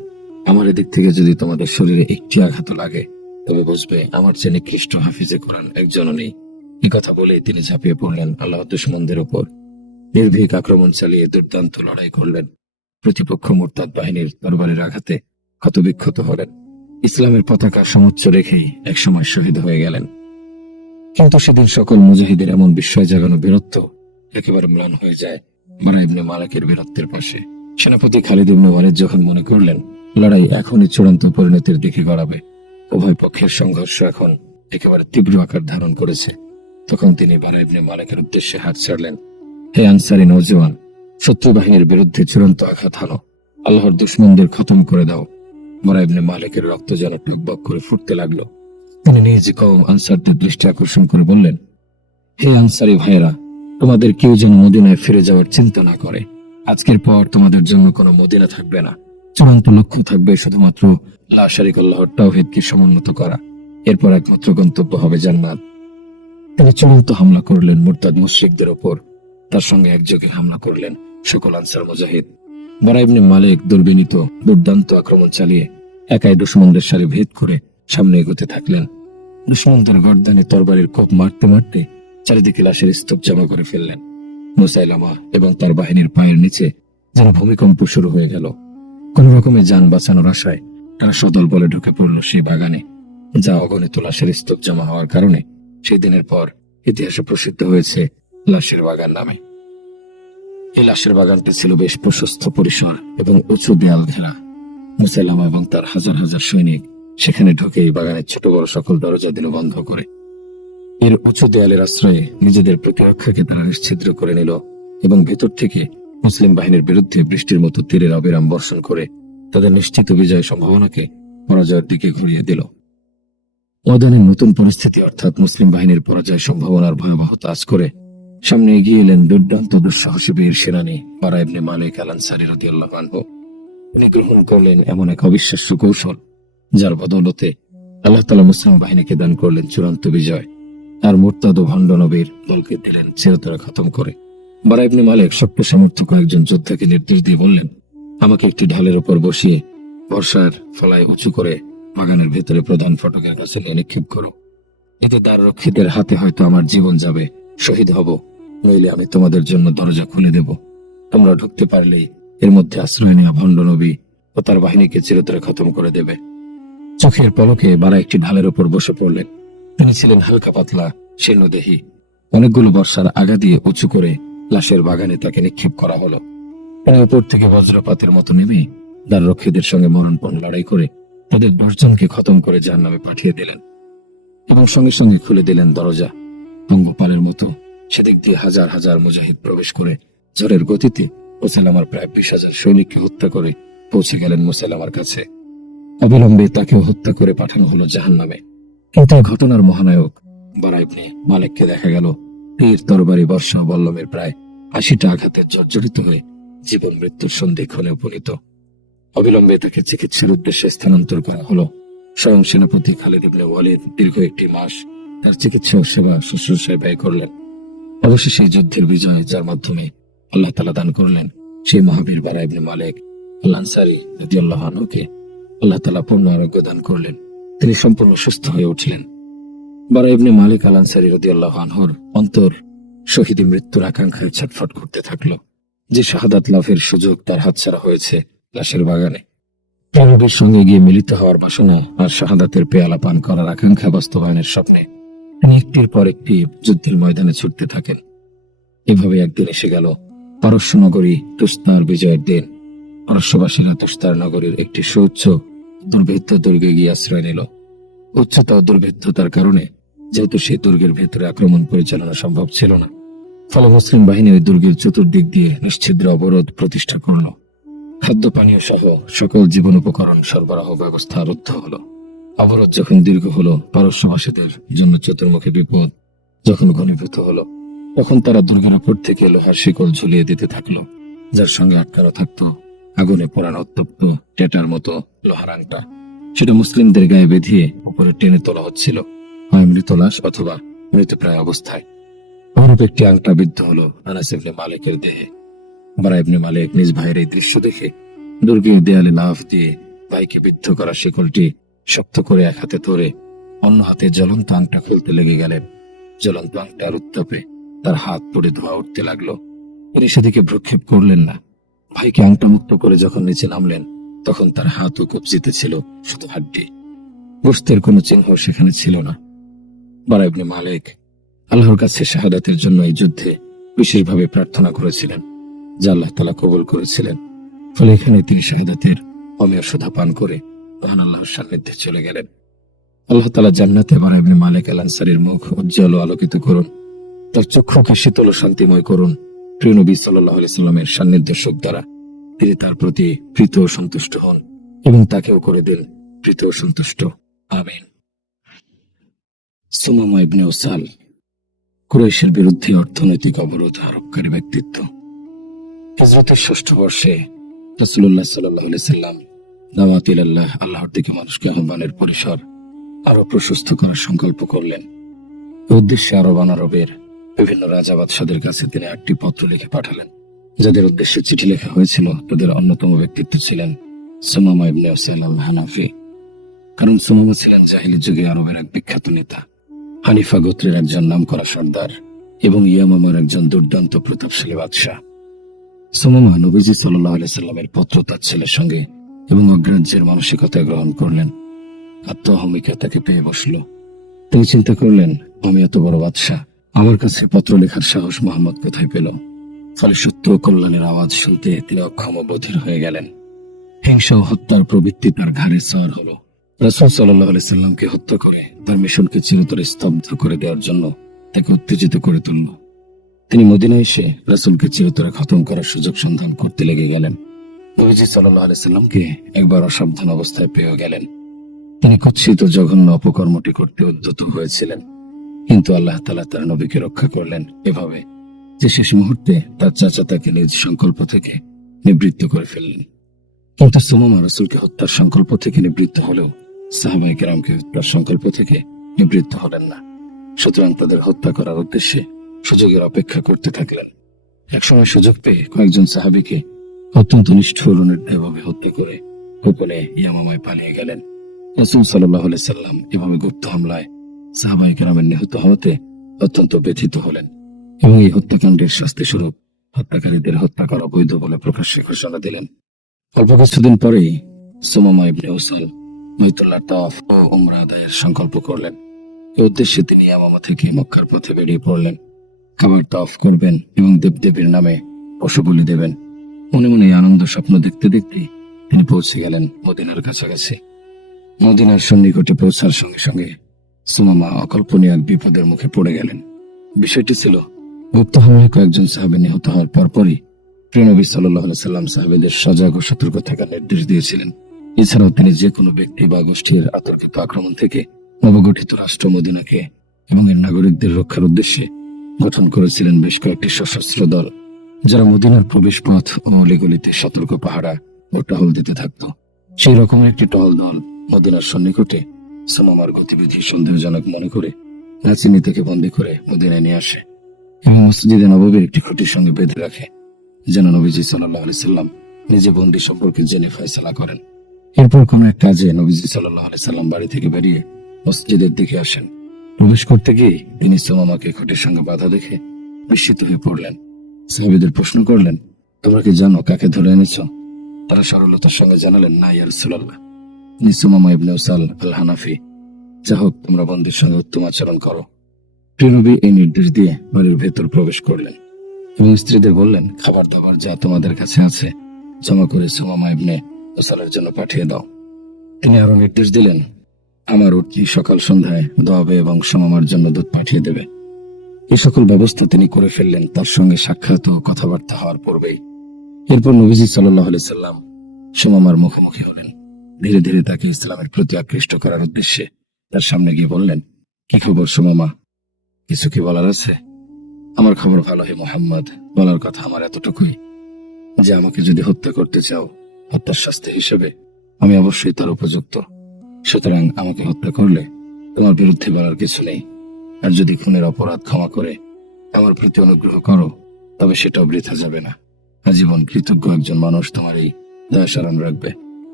আমার এদিক থেকে যদি তোমাদের শরীরে একটি আঘাত লাগে তবে বুঝবে আমার চেয়ে নিকৃষ্ট হাফিজে কোরআন একজনও নেই। এ কথা বলেই তিনি ঝাঁপিয়ে পড়লেন আল্লাহর দুশমনদের উপর। নির্ভীক আক্রমণ চালিয়ে দুর্দান্ত লড়াই করলেন। প্রতিপক্ষ মুরতাদ বাহিনীর তরবারির আঘাতে ক্ষতবিক্ষত হলেন। ইসলামের পতাকা সমুচ্চ রেখেই একসময় শহীদ হয়ে গেলেন। কিন্তু সেদিন সকল মুজাহিদের এমন বিস্ময় জাগানো বীরত্ব একেবারে ম্লান হয়ে যায় বারা ইবনে মালিকের বীরত্বের পাশে। সেনাপতি খালিদ ইবনে ওয়ালিদ যখন মনে করলেন লড়াই এখনই চূড়ান্ত পরিণতির দিকে গড়াবে, উভয় পক্ষের সংঘর্ষ এখন একেবারে তীব্র আকার ধারণ করেছে, তখন তিনি বারা ইবনে মালিকের উদ্দেশ্যে হাত ছাড়লেন, হে আনসারী নওজওয়ান, শত্রু বাহিনীর বিরুদ্ধে চূড়ান্ত আঘাত হানো, আল্লাহর দুশমনদের খতম করে দাও। বারা ইবনে মালিকের রক্ত যেন টকবক করে ফুটতে লাগলো। তিনি নিজ কওম আনসারদের দৃষ্টি আকর্ষণ করে বললেন, হে আনসারী ভাইয়েরা, তোমাদের কেউ যেন মদিনায় ফিরে যাওয়ার চিন্তা না করে। আজকের পর তোমাদের জন্য কোনো মদিনা থাকবে না। চূড়ান্ত লক্ষ্য থাকবে শুধুমাত্র লা শারিকা আল্লাহর তাওহীদকে সমুন্নত করা। এরপর একমাত্র গন্তব্য হবে জান্নাত। তিনি চূড়ান্ত হামলা করলেন মুরতাদ মুশরিকদের উপর। তার সঙ্গে একযোগে হামলা করলেন সকল আনসার মুজাহিদ। বারা ইবনে মালিক দুর্বিনীত দুর্দান্ত আক্রমণ চালিয়ে একাই দুশমনদের সারি ভেদ করে সামনে এগোতে থাকলেন। দুশমনদের গর্দানে তরবারির কোপ মারতে মারতে চারিদিকে লাশের স্তূপ জমা করে ফেললেন। মুসাইলামা এবং তার বাহিনীর পায়ের নিচে যেন ভূমিকম্প শুরু হয়ে গেল। কোন রকমে যান বাঁচানোর আশায় তারা সদল বলে ঢুকে পড়ল সেই বাগানে, যা অগণিত লাশের স্তূপ জমা হওয়ার কারণে সেই দিনের পর ইতিহাসে প্রসিদ্ধ হয়েছে লাশের বাগান নামে। এই লাশের বাগানটি ছিল বেশ প্রশস্ত পরিসর এবং উঁচু দেয়াল ঘেরা। মুসাইলামা এবং তার হাজার হাজার সৈনিক সেখানে ঢুকে এই বাগানের ছোট বড় সকল দরজা দিল বন্ধ করে। এর উঁচু দেয়ালের আশ্রয়ে নিজেদের প্রতিরক্ষাকে তারা নিশ্ছিদ্র করে নিল এবং ভেতর থেকে মুসলিম বাহিনীর বিরুদ্ধে বৃষ্টির মতো তীরের অবিরাম বর্ষণ করে তাদের নিশ্চিত বিজয় সম্ভাবনাকে পরাজয়ের দিকে ঘুরিয়ে দিল। ময়দানের নতুন পরিস্থিতি অর্থাৎ মুসলিম বাহিনীর পরাজয় সম্ভাবনার ভয়াবহতা আজ করে সামনে এগিয়ে এলেন দুর্দান্ত দুঃসাহসী বীর সেনানী বারা ইবনে মালিক আল আনসারী রাদিয়াল্লাহু আনহু। তিনি গ্রহণ করলেন এমন এক অবিশ্বাস্য কৌশল, যার বদৌলতে আল্লাহ তাআলা মুসলিম বাহিনীকে দান করলেন চূড়ান্ত বিজয়, আর মুরতাদ ও ভণ্ড নবীর দলকে দিলেন চিরতরে খতম করে। বারা ইবনে মালিক শক্ত সামর্থ্য কয়েকজন যোদ্ধাকে নির্দেশ দিয়ে বললেন, আমাকে একটি ঢালের উপর বসিয়ে বর্ষার ফলায় উঁচু করে বাগানের ভেতরে প্রধান ফটকের কাছে নিক্ষেপ করো। এতে দ্বার রক্ষীদের হাতে হয়তো আমার জীবন যাবে, শহীদ হব, নইলে আমি তোমাদের জন্য দরজা খুলে দেব। তোমরা ঢুকতে পারলেই এর মধ্যে আশ্রয় নেওয়া ভণ্ড নবী ও তার বাহিনীকে চিরতরে খতম করে দেবে। চোখের পলকে বারা একটি ঢালের উপর বসে পড়লেন। তিনি ছিলেন হালকা পাতলা শীর্ণদেহী। অনেকগুলো বর্ষার আগা দিয়ে উঁচু করে লাশের বাগানে তাকে নিক্ষেপ করা হলো। তিনি উপর থেকে বজ্রপাতের মতো নেমে দ্বার রক্ষীদের সঙ্গে মরণপণ লড়াই করে তাদের 10 জনকে খতম করে জাহান্নামে পাঠিয়ে দিলেন এবং সঙ্গে সঙ্গে খুলে দিলেন দরজা। পঙ্গপালের মতো সেদিক দিয়ে হাজার হাজার মুজাহিদ প্রবেশ করে ঝড়ের গতিতে মুসাইলামার প্রায় 20,000 সৈনিককে হত্যা করে পৌঁছে গেলেন মুসাইলামার কাছে। অবিলম্বে তাকেও হত্যা করে পাঠানো হলো জাহান্নামে। কিন্তু এই ঘটনার মহানায়ক বারা ইবনে মালিককে দেখা গেল তীর তরবারি বর্ষা বল্লমের প্রায় 80টা আঘাতে জর্জরিত হয়ে জীবন মৃত্যুর সন্ধিক্ষণে উপনীত। অবিলম্বে তাকে চিকিৎসার উদ্দেশ্যে স্থানান্তর করা হলো। স্বয়ং সেনাপতি খালিদ ইবনে ওয়ালিদ দীর্ঘ 1 মাস তার চিকিৎসা ও সেবা শুশ্রূষায় ব্যয় করলেন। অবশেষে এই যুদ্ধের বিজয়, যার মাধ্যমে আল্লাহ তাআলা দান করলেন সেই মহাবীর বারা ইবনে মালিক আল আনসারী রাদিয়াল্লাহু আনহুকে, আল্লাহ তাআলা পূর্ণ আরোগ্য দান করলেন। তিনি সম্পূর্ণ সুস্থ হয়ে উঠলেন। বারা ইবনে মালিক আল আনসারী রাদিয়াল্লাহু আনহুর অন্তর শহীদী মৃত্যুর আকাঙ্ক্ষায় ছটফট করতে থাকলো। যে শাহাদাত লাভের সুযোগ তার হাতছাড়া হয়েছে লাশের বাগানে। প্রাণবীর সঙ্গে গিয়ে মিলিত হওয়ার বাসনা আর শাহাদাতের পেয়ালা পান করার আকাঙ্ক্ষা বাস্তবায়নের স্বপ্নে তিনি একটির পর একটি যুদ্ধের ময়দানে ছুটতে থাকেন। এভাবে একদিন এসে গেল পারস্য নগরী তুস্তার বিজয়ের দিন। পারস্যবাসীরা তুস্তার নগরীর একটি সুউচ্চ দুর্ভেদ্য দুর্গে গিয়ে আশ্রয় নিল। উচ্চতা ও দুর্ভেদ্যতার কারণে যেহেতু সেই দুর্গের ভেতরে আক্রমণ পরিচালনা সম্ভব ছিল না, ফলে মুসলিম বাহিনী ওই দুর্গের চতুর্দিক দিয়ে নিশ্ছিদ্র অবরোধ প্রতিষ্ঠা করল। খাদ্য পানীয় সহ সকল জীবন উপকরণ সরবরাহ ব্যবস্থা রুদ্ধ হলো। অবরোধ যখন দীর্ঘ হলো, পারস্যবাসীদের জন্য চতুর্মুখী বিপদ যখন ঘনীভূত হলো, তখন তারা দুর্গের উপর থেকে লোহার শিকল ঝুলিয়ে দিতে থাকলো, যার সঙ্গে আটকানো থাকতো আগুনে পোড়ানো উত্তপ্ত টেটার মতো লোহার আংটা। সেটা মুসলিমদের গায়ে বেঁধিয়ে উপরে টেনে তোলা হচ্ছিল, হয় মৃত লাশ অথবা মৃতপ্রায় অবস্থায়। অনুরূপ একটি আংটা বিদ্ধ হলো আনাস ইবনে মালিকের দেহে। বারা ইবনে মালিক নিজ ভাইয়ের এই দৃশ্য দেখে দুর্গের দেয়ালে লাফ দিয়ে ভাইকে বিদ্ধ করা শিকলটি শক্ত করে এক হাতে ধরে অন্য হাতে জ্বলন্ত আংটা খুলতে লেগে গেলেন। জ্বলন্ত আংটার উত্তাপে তার হাত পড়ে ধোঁয়া উঠতে লাগলো। তিনি সেদিকে ভ্রুক্ষেপ করলেন না। ভাইকে আংটা মুক্ত করে যখন নিচে নামলেন, তখন তার হাতও কবজিতে ছিল শুধু হাড্ডি, গোশতের কোনো চিহ্ন সেখানে ছিল না। বারা ইবনে মালিক আল্লাহর কাছে শাহাদাতের জন্য এই যুদ্ধে বিশেষভাবে প্রার্থনা করেছিলেন, যা আল্লাহ তাআলা কবুল করেছিলেন। ফলে এখানে তিনি শাহাদাতের অমেয় সুধা পান করে মহান আল্লাহর সান্নিধ্যে চলে গেলেন। আল্লাহ তাআলা জান্নাতে বারা ইবনে মালিক আল আনসারীর মুখ উজ্জ্বল ও আলোকিত করুন, তার চক্ষুকে শীতল ও শান্তিময় করুন। প্রিয় নবী সাল্লাল্লাহু আলাইহি সাল্লামের সান্নিধ্য সুখ দ্বারা তিনি তার প্রতি প্রীত ও সন্তুষ্ট হন এবং তাকেও করে দেন প্রীত ও সন্তুষ্ট। আমিন। সুমামা ইবনে উসাল কুরাইশের বিরুদ্ধে অর্থনৈতিক অবরোধ আরোপকারী ব্যক্তিত্ব। হিজরতের ৬ষ্ঠ বর্ষে রাসূলুল্লাহ সাল্লাল্লাহু আলাইহি সাল্লাম দাওয়াত ইলাল্লাহ, আল্লাহর দিকে মানুষকে আহ্বানের পরিসর আরো প্রশস্ত করার সংকল্প করলেন। এই উদ্দেশ্যে আরব অনারবের বিভিন্ন রাজা বাদশাদের কাছে তিনি ৮টি পত্র লিখে পাঠালেন। যাদের উদ্দেশ্যে চিঠি লেখা হয়েছিল তাদের অন্যতম ব্যক্তিত্ব ছিলেন সুমামা ইবনে উসাল আল হানাফি। কারণ সুমামা ছিলেন জাহিলি যুগে আরবের এক বিখ্যাত নেতা, হানিফা গোত্রের একজন নামকরা সর্দার এবং ইয়ামামার একজন দুর্দান্ত প্রতাপশালী বাদশাহ। সুমামা নবীজি সাল্লাল্লাহু আলাইহি সাল্লামের পত্র তার ছেলের সঙ্গে এবং অগ্রাহ্যের মানসিকতা গ্রহণ করলেন। আত্মহমিকা তাকে পেয়ে বসল। তিনি চিন্তা করলেন, আমি এত বড় বাদশাহ, আমার কাছে পত্র লেখার সাহস মোহাম্মদ কোথায় পেল? ফলে সত্য ও কল্যাণের আওয়াজ শুনতে তিনি অক্ষম ও বধির হয়ে গেলেন। হিংসা ও হত্যার প্রবৃত্তি তার ঘাড়ে সওয়ার হলো। রাসূল সাল্লাল্লাহু আলাইহি সাল্লামকে হত্যা করে তার মিশনকে চিরতরে স্তব্ধ করে দেওয়ার জন্য তাকে উত্তেজিত করে তুলল। তিনি মদিনায় এসে রাসূলকে চিরতরে খতম করার সুযোগ সন্ধান করতে লেগে গেলেন। নবীজি সাল্লাল্লাহু আলাইহি সাল্লামকে একবার অসাবধান অবস্থায় পেয়ে গেলেন। তিনি কুৎসিত জঘন্য অপকর্মটি করতে উদ্যত হয়েছিলেন, কিন্তু আল্লাহ তাআলা তার নবীকে রক্ষা করলেন এভাবে যে শেষ মুহূর্তে তার চাচা তাকে নিজ সংকল্প থেকে নিবৃত্ত করে ফেললেন। কিন্তু সুমামা রাসূলকে হত্যার সংকল্প থেকে নিবৃত্ত হলেও সাহাবায়ে কেরামকে হত্যার সংকল্প থেকে নিবৃত্ত হলেন না। সুতরাং তাদের হত্যা করার উদ্দেশ্যে সুযোগের অপেক্ষা করতে থাকলেন। একসময় সুযোগ পেয়ে কয়েকজন সাহাবীকে অত্যন্ত নিষ্ঠুর ও নির্দয়ভাবে হত্যা করে গোপনে ইয়ামামায় পালিয়ে গেলেন। রাসূল সাল্লাল্লাহু আলাইহি সাল্লাম এভাবে গুপ্ত হামলায় সাহাবায়ে কেরামের নিহত হওয়াতে অত্যন্ত ব্যথিত হলেন এবং এই হত্যাকাণ্ডের শাস্তি স্বরূপ হত্যাকারীদের হত্যা করা বৈধ বলে প্রকাশ্যে ঘোষণা দিলেন। অল্প কিছুদিন পরেই সুমামা ইবনে উসাল বাইতুল্লাহ তাওয়াফ ও উমরা আদায়ের সংকল্প করলেন। এই উদ্দেশ্যে তিনি ইয়ামামা থেকে মক্কার পথে বেরিয়ে পড়লেন। কাবার তাওয়াফ করবেন এবং দেবদেবীর নামে পশু বলি দেবেন। মনে মনে এই আনন্দ স্বপ্ন দেখতে দেখতে তিনি পৌঁছে গেলেন মদিনার কাছাকাছি। মদিনার সন্নিকটে পৌঁছার সঙ্গে সঙ্গে সুমামা অকল্পনীয় এক বিপদের মুখে পড়ে গেলেন। বিষয়টি ছিল, গুপ্ত হামলায় কয়েকজন সাহাবী নিহত হওয়ার পরপরই প্রিয় নবী সাল্লাল্লাহু আলাইহি সাল্লাম সাহাবীদের সজাগ ও সতর্ক থাকার নির্দেশ দিয়েছিলেন। এছাড়াও তিনি যে কোনো ব্যক্তি বা গোষ্ঠীর আতর্কিত আক্রমণ থেকে নবগঠিত রাষ্ট্র মদিনাকে এবং এর নাগরিকদের রক্ষার উদ্দেশ্যে গঠন করেছিলেন বেশ কয়েকটি সশস্ত্র দল, যারা মদিনার প্রবেশ পথ ও অলিগলিতে সতর্ক পাহারা ও টহল দিতে থাকত। সেই রকমের একটি টহল দল মদিনার সন্নিকটে সুমামার গতিবিধি সন্দেহজনক মনে করে নাচিনি থেকে বন্দী করে মদিনায় নিয়ে আসে এবং মসজিদে নববীর একটি খুঁটির সঙ্গে বেঁধে রাখে, যেন নবীজি সাল্লাল্লাহু আলাইহি সাল্লাম নিজে বন্দী সম্পর্কে জেনে ফয়সালা করেন। এরপর কোনো এক কাজে নবীজি সাল্লাল্লাহু আলাইহি সাল্লাম বাড়ি থেকে বেরিয়ে মসজিদের দিকে আসেন। প্রবেশ করতে গিয়ে তিনি সুমামাকে খুঁটির সঙ্গে বাধা দেখে বিস্মিত হয়ে পড়লেন। সাহাবীদের প্রশ্ন করলেন, তোমরা কি জানো কাকে ধরে এনেছ? তারা সরলতার সঙ্গে জানালেন, না ইয়া রাসূলুল্লাহ, ইনি সুমামা ইবনে উসাল আল হানাফি। যা হোক, তোমরা বন্দীর সঙ্গে উত্তম আচরণ করো। প্রিয় নবী এই নির্দেশ দিয়ে বাড়ির ভেতর প্রবেশ করলেন এবং স্ত্রীদের বললেন, খাবার দাবার যা তোমাদের কাছে আছে জমা করে সুমামা ইবনে উসালের জন্য পাঠিয়ে দাও। তিনি আরো নির্দেশ দিলেন, আমার উটকি সকাল সন্ধ্যায় দোয়াবে এবং সুমামার জন্য দুধ পাঠিয়ে দেবে। এই সকল ব্যবস্থা তিনি করে ফেললেন তার সঙ্গে সাক্ষাৎ ও কথাবার্তা হওয়ার পূর্বেই। এরপর নবীজি সাল্লাল্লাহু আলাইহি সাল্লাম সুমামার মুখোমুখি হলেন। ধীরে ধীরে তাকে ইসলামের প্রতি আকৃষ্ট করার উদ্দেশ্যে তার সামনে গিয়ে বললেন, কি খবর সুমামা, কিছু কি বলার আছে? আমার খবর ভালো হে মুহাম্মদ, বলার কথা আমার এতটুকুই যে আমাকে যদি হত্যা করতে চাও, হত্যার শাস্তি হিসেবে আমি অবশ্যই তার উপযুক্ত। সুতরাং আমাকে হত্যা করলে তোমার বিরুদ্ধে বলার কিছু নেই। আর যদি খুনের অপরাধ ক্ষমা করে আমার প্রতি অনুগ্রহ করো, তবে সেটাও বৃথা যাবে না। আজীবন কৃতজ্ঞ একজন মানুষ তোমার এই দয়া স্মরণ রাখবে।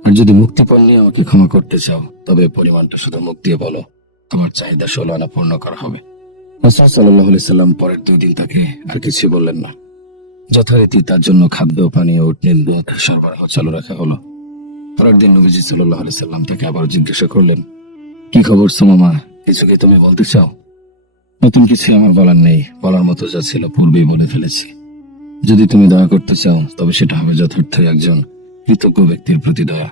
আর যদি মুক্তিপণ নিয়ে আমাকে ক্ষমা করতে চাও, তবে পরিমাণটা শুধু মুখ দিয়ে বলো, তোমার চাহিদা 16 আনা পূর্ণ করা হবে। রাসূল সাল্লাল্লাহু আলাইহি সাল্লাম পরের 2 দিন তাকে আর কিছু বললেন না। যথারীতি তার জন্য খাদ্য, পানীয়, উটনীর দুধ সরবরাহ চালু রাখা হলো। পরের দিন নবীজি সাল্লাল্লাহু আলাইহি সাল্লাম তাকে আবার জিজ্ঞাসা করলেন, কি খবর সুমামা, কিছু কি তুমি বলতে চাও? নতুন কিছু আমার বলার নেই, বলার মতো যা ছিল পূর্বেই বলে ফেলেছি। যদি তুমি দয়া করতে চাও, তবে সেটা হবে যথার্থই একজন কৃতজ্ঞ ব্যক্তির প্রতি দয়া।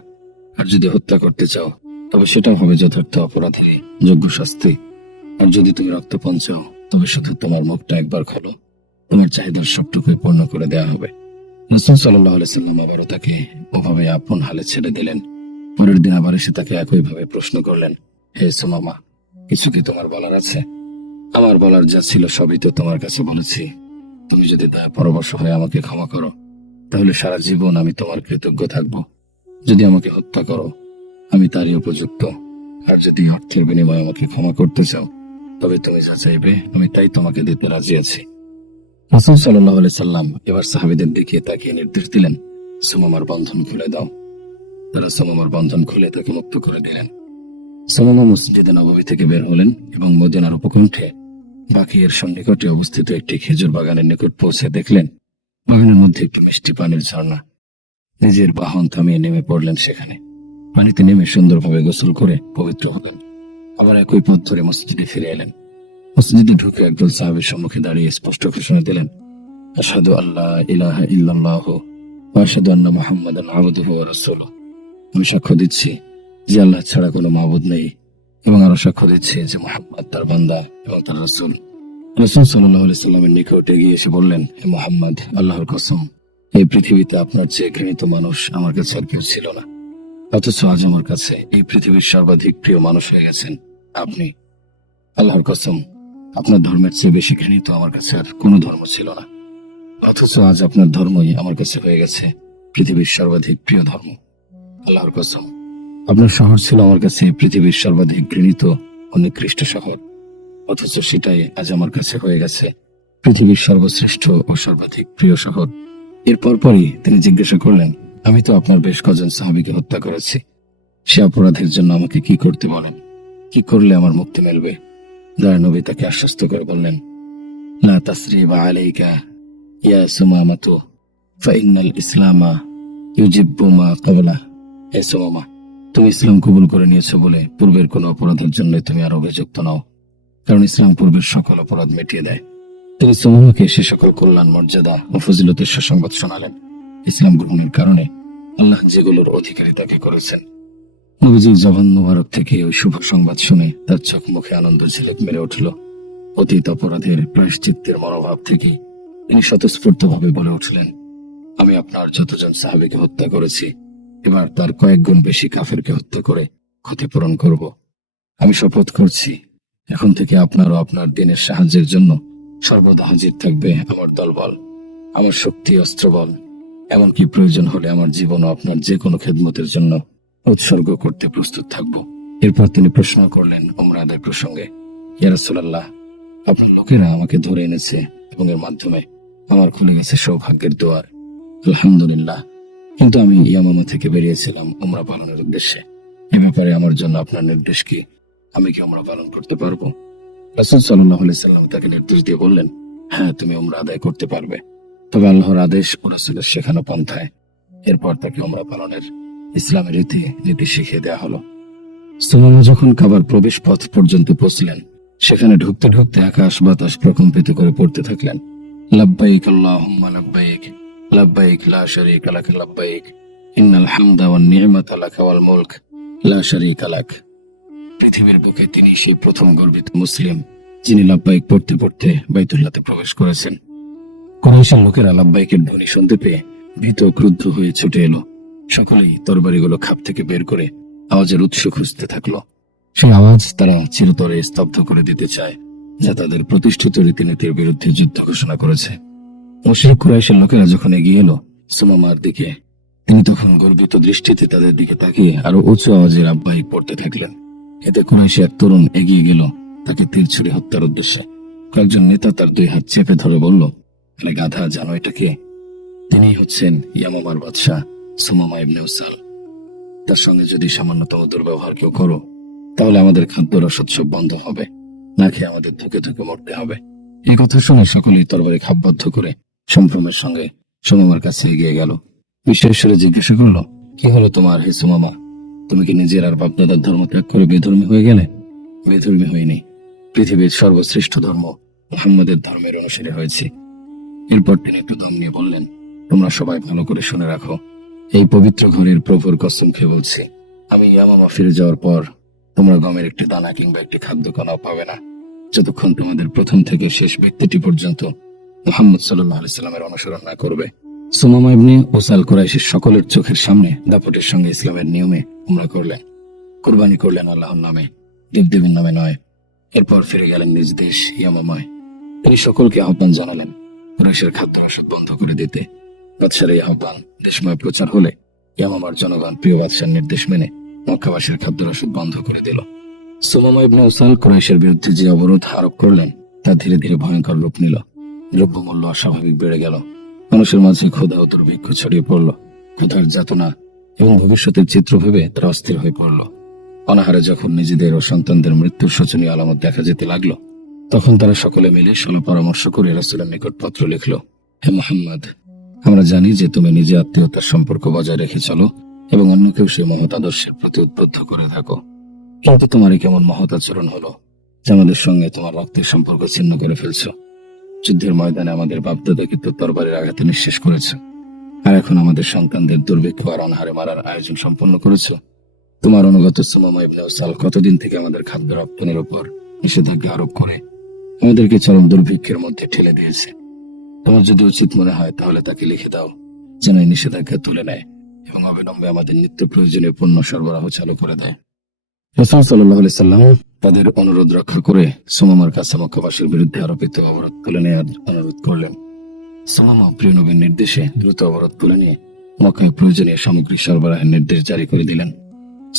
আর যদি হত্যা করতে চাও, তবে সেটাও হবে যথার্থ অপরাধী যোগ্য শাস্তি। আর যদি তুমি রক্তপান চাও, তবে শুধু তোমার মুখটা একবার খোলো, তোমার চাহিদার সবটুকুই পূর্ণ করে দেওয়া হবে। রাসূল সাল্লাল্লাহু আলাইহি সাল্লাম আবারও তাকে ওভাবে আপন হালে ছেড়ে দিলেন। পরের দিন আবার এসে তাকে একইভাবে প্রশ্ন করলেন, হে সুমামা, কিছু কি তোমার বলার আছে? আমার বলার যা ছিল সবই তো তোমার কাছে বলেছি। তুমি যদি দয়া পরবশ হয়ে আমাকে ক্ষমা করো, তাহলে সারা জীবন আমি তোমার কৃতজ্ঞ থাকব। যদি আমাকে হত্যা করো, আমি তারই উপযুক্ত। আর যদি অর্থের বিনিময়ে আমাকে ক্ষমা করতে চাও, তবে তুমি যা চাইবে আমি তাই তোমাকে দিতে রাজি আছি। রাসূল সাল্লাল্লাহু আলাইহি সাল্লাম এবার সাহাবীদের দিকে তাকিয়ে নির্দেশ দিলেন, সুমামার বন্ধন খুলে দাও। তারা সুমামার বন্ধন খুলে তাকে মুক্ত করে দিলেন। সুমামা মসজিদে নববী থেকে বের হলেন এবং মদিনার উপকণ্ঠে বাকিয়ের সন্নিকটে অবস্থিত একটি খেজুর বাগানের নিকট পৌঁছে দেখলেন বাগানের মধ্যে একটি মিষ্টি পানির ঝর্ণা। নিজের বাহন থামিয়ে নেমে পড়লেন সেখানে। পানিতে নেমে সুন্দরভাবে গোসল করে পবিত্র হলেন। আবার একই পথ ধরে মসজিদে ফিরে এলেন। মসজিদে ঢুকে একদল সাহাবীর সম্মুখে দাঁড়িয়ে স্পষ্ট ঘোষণা দিলেন, আশহাদু আল্লা ইলাহা ইল্লাল্লাহ ওয়া আশহাদু আন্না মুহাম্মাদান আবদুহু ওয়া রাসূলুহু। আমি সাক্ষ্য দিচ্ছি যে আল্লাহ ছাড়া কোনো মাবুদ নেই, এবং আরো সাক্ষ্য দিচ্ছি যে মুহাম্মদ তার বান্দা এবং তার রাসূল। রাসূল সাল্লাল্লাহু আলাইহি সাল্লামের নিকট এগিয়ে এসে বললেন, হে মুহাম্মদ, আল্লাহর কসম, এই পৃথিবীতে আপনার চেয়ে ঘৃণিত মানুষ আমার কাছে আর কেউ ছিল না। অথচ আজ আমার কাছে এই পৃথিবীর সর্বাধিক প্রিয় মানুষ হয়ে গেছেন আপনি। আল্লাহর কসম, আপনার ধর্মের চেয়ে বেশি ঘৃণিত আমার কাছে আর কোনো ধর্ম ছিল না। অথচ আজ আপনার ধর্মই আমার কাছে হয়ে গেছে পৃথিবীর সর্বাধিক প্রিয় ধর্ম। আল্লাহর কসম, আপনার শহর ছিল আমার কাছে পৃথিবীর সর্বাধিক ঘৃণিত ও নিকৃষ্ট শহর। অথচ সেটাই আজ আমার কাছে হয়ে গেছে পৃথিবীর সর্বশ্রেষ্ঠ ও সর্বাধিক প্রিয় শহর। এরপর পরই তিনি জিজ্ঞাসা করলেন, আমি তো আপনার বেশ কজন সাহাবীকে হত্যা করেছি। সে অপরাধের জন্য আমাকে কি করতে বলেন? কি করলে আমার মুক্তি মিলবে? দয়া নবী তাকে আশ্বস্ত করে বললেন, লা তাসরিবা আলাইকা ইয়া সুমামাতু ফাইন্নাল ইসলামা ইউজিব্বু মা ক্বাবলা। হে সুমামা, তুমি ইসলাম কবুল করে নিয়েছো বলে পূর্বের কোনো অপরাধের জন্য তুমি আর অভিযুক্ত নও, কারণ ইসলাম পূর্বের সকল অপরাধ মিটিয়ে দেয়। তিনি সুমামাকে সে সকল কল্যাণ, মর্যাদা ও ফজিলতের সুসংবাদ শোনালেন ইসলাম গ্রহণের কারণে আল্লাহ যেগুলোর অধিকারী তাকে করেছেন। নবীজির জবান মোবারক থেকে ওই শুভ সংবাদ শুনে তার চোখ মুখে আনন্দ ঝিলিক মেরে উঠল। অতীত অপরাধের প্রায়শ্চিত্তের মনোভাব থেকে তিনি স্বতঃস্ফূর্তভাবে বলে উঠলেন, আমি আপনার যতজন সাহাবীকে হত্যা করেছি, এবার তার কয়েক গুণ বেশি কাফেরকে হত্যা করে ক্ষতিপূরণ করব। আমি শপথ করছি, এখন থেকে আপনার ও আপনার দিনের সাহায্যের জন্য সর্বদা হাজির থাকবে আমার দলবল, আমার শক্তি, অস্ত্রবল। এমনকি প্রয়োজন হলে আমার জীবন ও আপনার যে কোনো খেদমতের জন্য উৎসর্গ করতে প্রস্তুত থাকব। এরপর তিনি প্রশ্ন করলেন উমরা আদায় প্রসঙ্গে, ইয়া রাসূলুল্লাহ, আপনার লোকেরা আমাকে ধরে এনেছে এবং এর মাধ্যমে আমার খুলে গেছে সৌভাগ্যের দুয়ার, আলহামদুলিল্লাহ। কিন্তু আমি ইয়ামামা থেকে বেরিয়েছিলাম উমরা পালনের উদ্দেশ্যে। এ ব্যাপারে আমার জন্য আপনার নির্দেশ কি? আমি কি উমরা পালন করতে পারবো? রাসূল সাল্লাল্লাহু আলাইহি সাল্লাম তাকে নির্দেশ দিয়ে বললেন, হ্যাঁ, তুমি উমরা আদায় করতে পারবে, তবে আল্লাহর আদেশ ও রাসূলের শেখানো পন্থায়। এরপর তাকে উমরা পালনের ইসলামের নীতি শিখিয়ে দেওয়া হলো। সুমামা যখন কাবার প্রবেশ পথ পর্যন্ত পৌঁছলেন, সেখানে ঢুকতে ঢুকতে আকাশ বাতাস প্রকম্পিত করে পড়তে থাকলেন, লাব্বাইক আল্লাহুম্মা লাব্বাইক, লাব্বাইক লা শারীকা লাক লাব্বাইক, ইন্নাল হামদা ওয়ান নি'মাতা লাকা ওয়াল মুলক লা শারীকা লাক। পৃথিবীর বুকে তিনি সেই প্রথম গর্বিত মুসলিম যিনি লাব্বাইক পড়তে পড়তে বাইতুল্লাহতে প্রবেশ করেছেন। কুরাইশের লোকেরা লাব্বাইকের ধ্বনি শুনতে পেয়ে ভীত ক্রুদ্ধ হয়ে ছুটে এলো। সকলেই তরবারিগুলো খাপ থেকে বের করে আওয়াজের উৎস খুঁজতে থাকলো। সেই আওয়াজ তারা চিরতরে স্তব্ধ করে দিতে চায়। যা তাদের প্রতিষ্ঠিত রীতিনীতির বিরুদ্ধে যুদ্ধ ঘোষণা করেছে। মুশরিক কুরাইশের লোকেরা যখন এগিয়ে এলো সুমামার দিকে, তিনি তখন গর্বিত দৃষ্টিতে তাদের দিকে তাকিয়ে আরো উঁচু আওয়াজের আহ্বায়ক পড়তে থাকলেন। এতে কুরাইশে এক তরুণ এগিয়ে গেল তাকে তীর ছুড়ে হত্যার উদ্দেশ্যে। কয়েকজন নেতা তার দুই হাত চেপে ধরে বলল, আরে গাধা, জানো এটা কে? তিনি হচ্ছেন ইয়ামামার বাদশাহ সুমামা ইবনে উসাল। তার সঙ্গে যদি সামান্যতম দুর্ব্যবহার কেউ করো, তাহলে আমাদের খাদ্য রসদ সব বন্ধ হবে, না খেয়ে আমাদের ধুকে ধুকে মরতে হবে। এই কথা শুনে সকলেই তরবারি খাপবদ্ধ করে সম্ভ্রমের সঙ্গে সুমামার কাছে এগিয়ে গেল। বিশ্বরে জিজ্ঞাসা করলো, কি হলো তোমার হে সুমামা? তুমি কি নিজের আর বাপদাদার ধর্ম ত্যাগ করে বেধর্মী হয়ে গেলে? বেধর্মী হইনি, পৃথিবীর সর্বশ্রেষ্ঠ ধর্ম মুহাম্মাদের ধর্মের অনুসারী হয়েছি। এরপর তিনি একটু দম নিয়ে বললেন, তোমরা সবাই ভালো করে শুনে রাখো, এই পবিত্র ঘরের প্রভুর কসম খেয়ে বলছি, আমি ইয়ামামা ফিরে যাওয়ার পর তোমরা গমের একটি দানা কিংবা একটি খাদ্য কণাও পাবে না, যতক্ষণ তোমাদের প্রথম থেকে শেষ ব্যক্তিটি পর্যন্ত মুহাম্মদ সাল্লাল্লাহু আলাইহি সাল্লামের অনুসরণ না করবে। সুমামা ইবনে উসাল কুরাইশের সকলের চোখের সামনে দাপটের সঙ্গে ইসলামের নিয়মে উমরা করলেন, কুরবানি করলেন আল্লাহর নামে, দেবদেবীর নামে নয়। এরপর ফিরে গেলেন নিজ দেশ ইয়ামামায়। তিনি সকলকে আহ্বান জানালেন কুরাইশের খাদ্য রসদ বন্ধ করে দিতে। বাদশার এই আহ্বান দেশময় প্রচার হলে ইয়ামামার জনগণ প্রিয় বাদশার নির্দেশ মেনে মক্কাবাসীর খাদ্য রসদ বন্ধ করে দিল। সুমামা ইবনে উসাল কুরাইশের বিরুদ্ধে যে অবরোধ আরোপ করলেন তা ধীরে ধীরে ভয়ঙ্কর রূপ নিল। দ্রব্যমূল্য অস্বাভাবিক বেড়ে গেল, মানুষের মাঝে ক্ষুধা ও দুর্ভিক্ষ ছড়িয়ে পড়ল। ক্ষুধার যাতনা এবং ভবিষ্যতের চিত্র ভেবে তারা অস্থির হয়ে পড়ল। অনাহারে যখন নিজেদের ও সন্তানদের মৃত্যুর শোচনীয় আলামত দেখা যেতে লাগলো, তখন তারা সকলে মিলে সুল পরামর্শ করে রাসূলের নিকট পত্র লিখল, হে মুহাম্মদ, আমরা জানি যে তুমি নিজে আত্মীয়তার সম্পর্ক বজায় রেখে চলো এবং অন্যকেও সেই মহৎ আদর্শের প্রতি উদ্বুদ্ধ করে থাকো, কিন্তু তোমার কেমন মহৎ আচরণ হলো যে আমাদের সঙ্গে তোমার রক্তের সম্পর্ক ছিন্ন করে ফেলছো। যুদ্ধের ময়দানে আমাদের বাপদাদাকে তো তরবারির আঘাতে নিঃশেষ করেছ, আর এখন আমাদের সন্তানদের দুর্ভিক্ষ আর অনাহারে মারার আয়োজন সম্পন্ন করেছ। তোমার অনুগত সুমামা ইবনে উসাল কতদিন থেকে আমাদের খাদ্য রপ্তানির উপর নিষেধাজ্ঞা আরোপ করে আমাদেরকে চরম দুর্ভিক্ষের মধ্যে ঠেলে দিয়েছে। তোমার যদি উচিত মনে হয় তাহলে তাকে লিখে দাও যেন এই নিষেধাজ্ঞা তুলে নেয় এবং অবিলম্বে আমাদের নিত্য প্রয়োজনীয় পণ্য সরবরাহ চালু করে দেয়। রাসূল সাল্লাল্লাহু আলাইহি সাল্লাম তাদের অনুরোধ রক্ষা করে সুমামার কাছে মক্কাবাসীর বিরুদ্ধে আরোপিত অবরোধ তুলে নেওয়ার অনুরোধ করলেন। সুমামা প্রিয় নবীর নির্দেশে দ্রুত অবরোধ তুলে নিয়ে মক্কায় প্রয়োজনীয় সামগ্রী সরবরাহের নির্দেশ জারি করে দিলেন।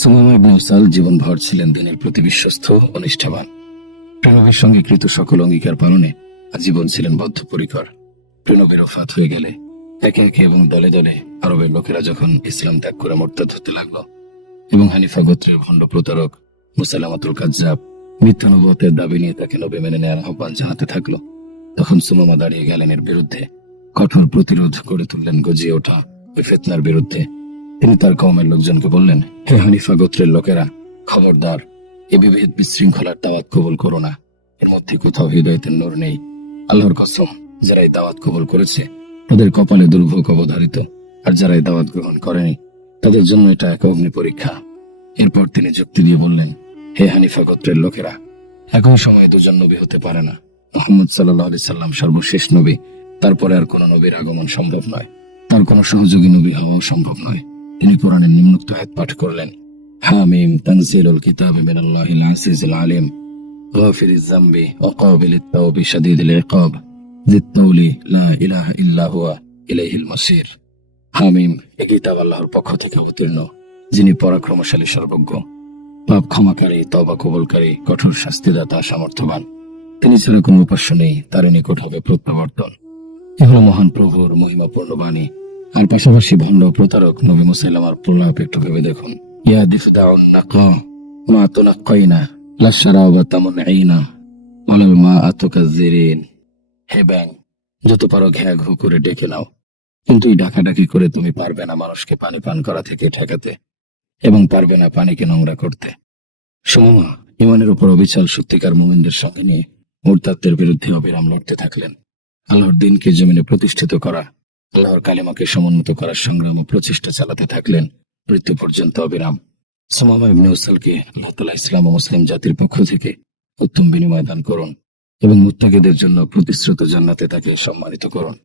সুমামা ইবনে উসাল জীবনভর ছিলেন দিনের প্রতি বিশ্বস্ত ও নিষ্ঠাবান। প্রিয় নবীর সঙ্গে কৃত সকল অঙ্গীকার পালনে আজীবন ছিলেন বদ্ধপরিকর। প্রিয় নবীর ওফাত হয়ে গেলে একে একে এবং দলে দলে আরবের লোকেরা যখন ইসলাম ত্যাগ করে মুরতাদ হতে লাগলো এবং হানিফা গোত্রের ভণ্ড প্রতারক মুসাইলামাতুল কাজ্জাব মিথ্যা নবুয়তের দাবি নিয়ে তাকে নবী মেনে নেওয়ার আহ্বান জানাতে থাকলো, তখন সুমামা দাঁড়িয়ে গেলেন এর বিরুদ্ধে। কঠোর প্রতিরোধ করে তুললেন গজিয়ে ওঠা ওই ফিতনার বিরুদ্ধে। তিনি তার কওমের লোকজনকে বললেন, হে হানিফা গোত্রের লোকেরা, খবরদার, এ বিভেদ বিশৃঙ্খলার দাওয়াত কবুল করো না। এর মধ্যে কোথাও হৃদয়তের নূর নেই। আল্লাহর কসম, যারা এই দাওয়াত কবুল করেছে তাদের কপালে দুর্ভোগ অবধারিত, আর যারা এই দাওয়াত গ্রহণ করেনি তাদের জন্য এটা এক অগ্নি পরীক্ষা। এরপর তিনি যুক্তি দিয়ে বললেন, হে হানিফা গোত্রের লোকেরা, একই সময়ে দুজন নবী হতে পারে না। মুহাম্মদ সাল্লাল্লাহু আলাইহি সাল্লাম সর্বশেষ নবী, তারপরে আর কোন নবীর আগমন সম্ভব নয়, তার কোন সহযোগী নবী হওয়াও সম্ভব নয়। তিনি কোরআনের নিম্নোক্ত আয়াত পাঠ করলেন, হামিম তানজিলুল কিতাবি মিনাল্লাহিল আজিজিল আলিম গাফিরিজ যামবি ওয়া কাবিলিত তাওবি শাদীদুল ইকাব যিত তাওলি লা ইলাহা ইল্লা হুয়া ইলাইহিল মাসির। হামিম, এই কিতাব আল্লাহর পক্ষ থেকে অবতীর্ণ, যিনি পরাক্রমশালী, সর্বজ্ঞ, পাপ ক্ষমাকারী, তওবা কবুলকারী, কঠোর শাস্তিদাতা, সামর্থ্যবান। তিনি ছাড়া কোনো উপাস্য নেই, তার নিকট হবে প্রত্যাবর্তন। এ হলো মহান প্রভুর মহিমাপূর্ণ বাণী। আর পাশাপাশি ভণ্ড প্রতারক নবী মুসাইলামার প্রলাপ একটু ভেবে দেখুন। ইয়া দিফদাউন নাকা মা তুনাক্কাইনা লা শারাবা তামুনঈনা ওয়ালাল মা আতুকাজ্জিরিন। হে ব্যাং, যত পারো ঘ্যা ঘু করে ডেকে নাও, কিন্তু এই ডাকাডাকি করে তুমি পারবে না মানুষকে পানি পান করা থেকে ঠেকাতে এবং পারবে না পানিকে নোংরা করতে। সুমামা ইমানের উপর অবিচল সত্যিকার মুমিনদের সঙ্গে নিয়ে মুরতাদদের বিরুদ্ধে অবিরাম লড়তে থাকলেন। আল্লাহর দ্বীনকে জমিনে প্রতিষ্ঠিত করা, আল্লাহর কালিমাকে সমুন্নত করার সংগ্রাম ও প্রচেষ্টা চালাতে থাকলেন মৃত্যু পর্যন্ত অবিরাম। সুমামা ইবনে উসালকে আল্লাহ তাআলা ইসলাম ও মুসলিম জাতির পক্ষ থেকে উত্তম বিনিময় দান করুন এবং মুত্তাকিদের জন্য প্রতিশ্রুত জান্নাতে তাকে সম্মানিত করুন।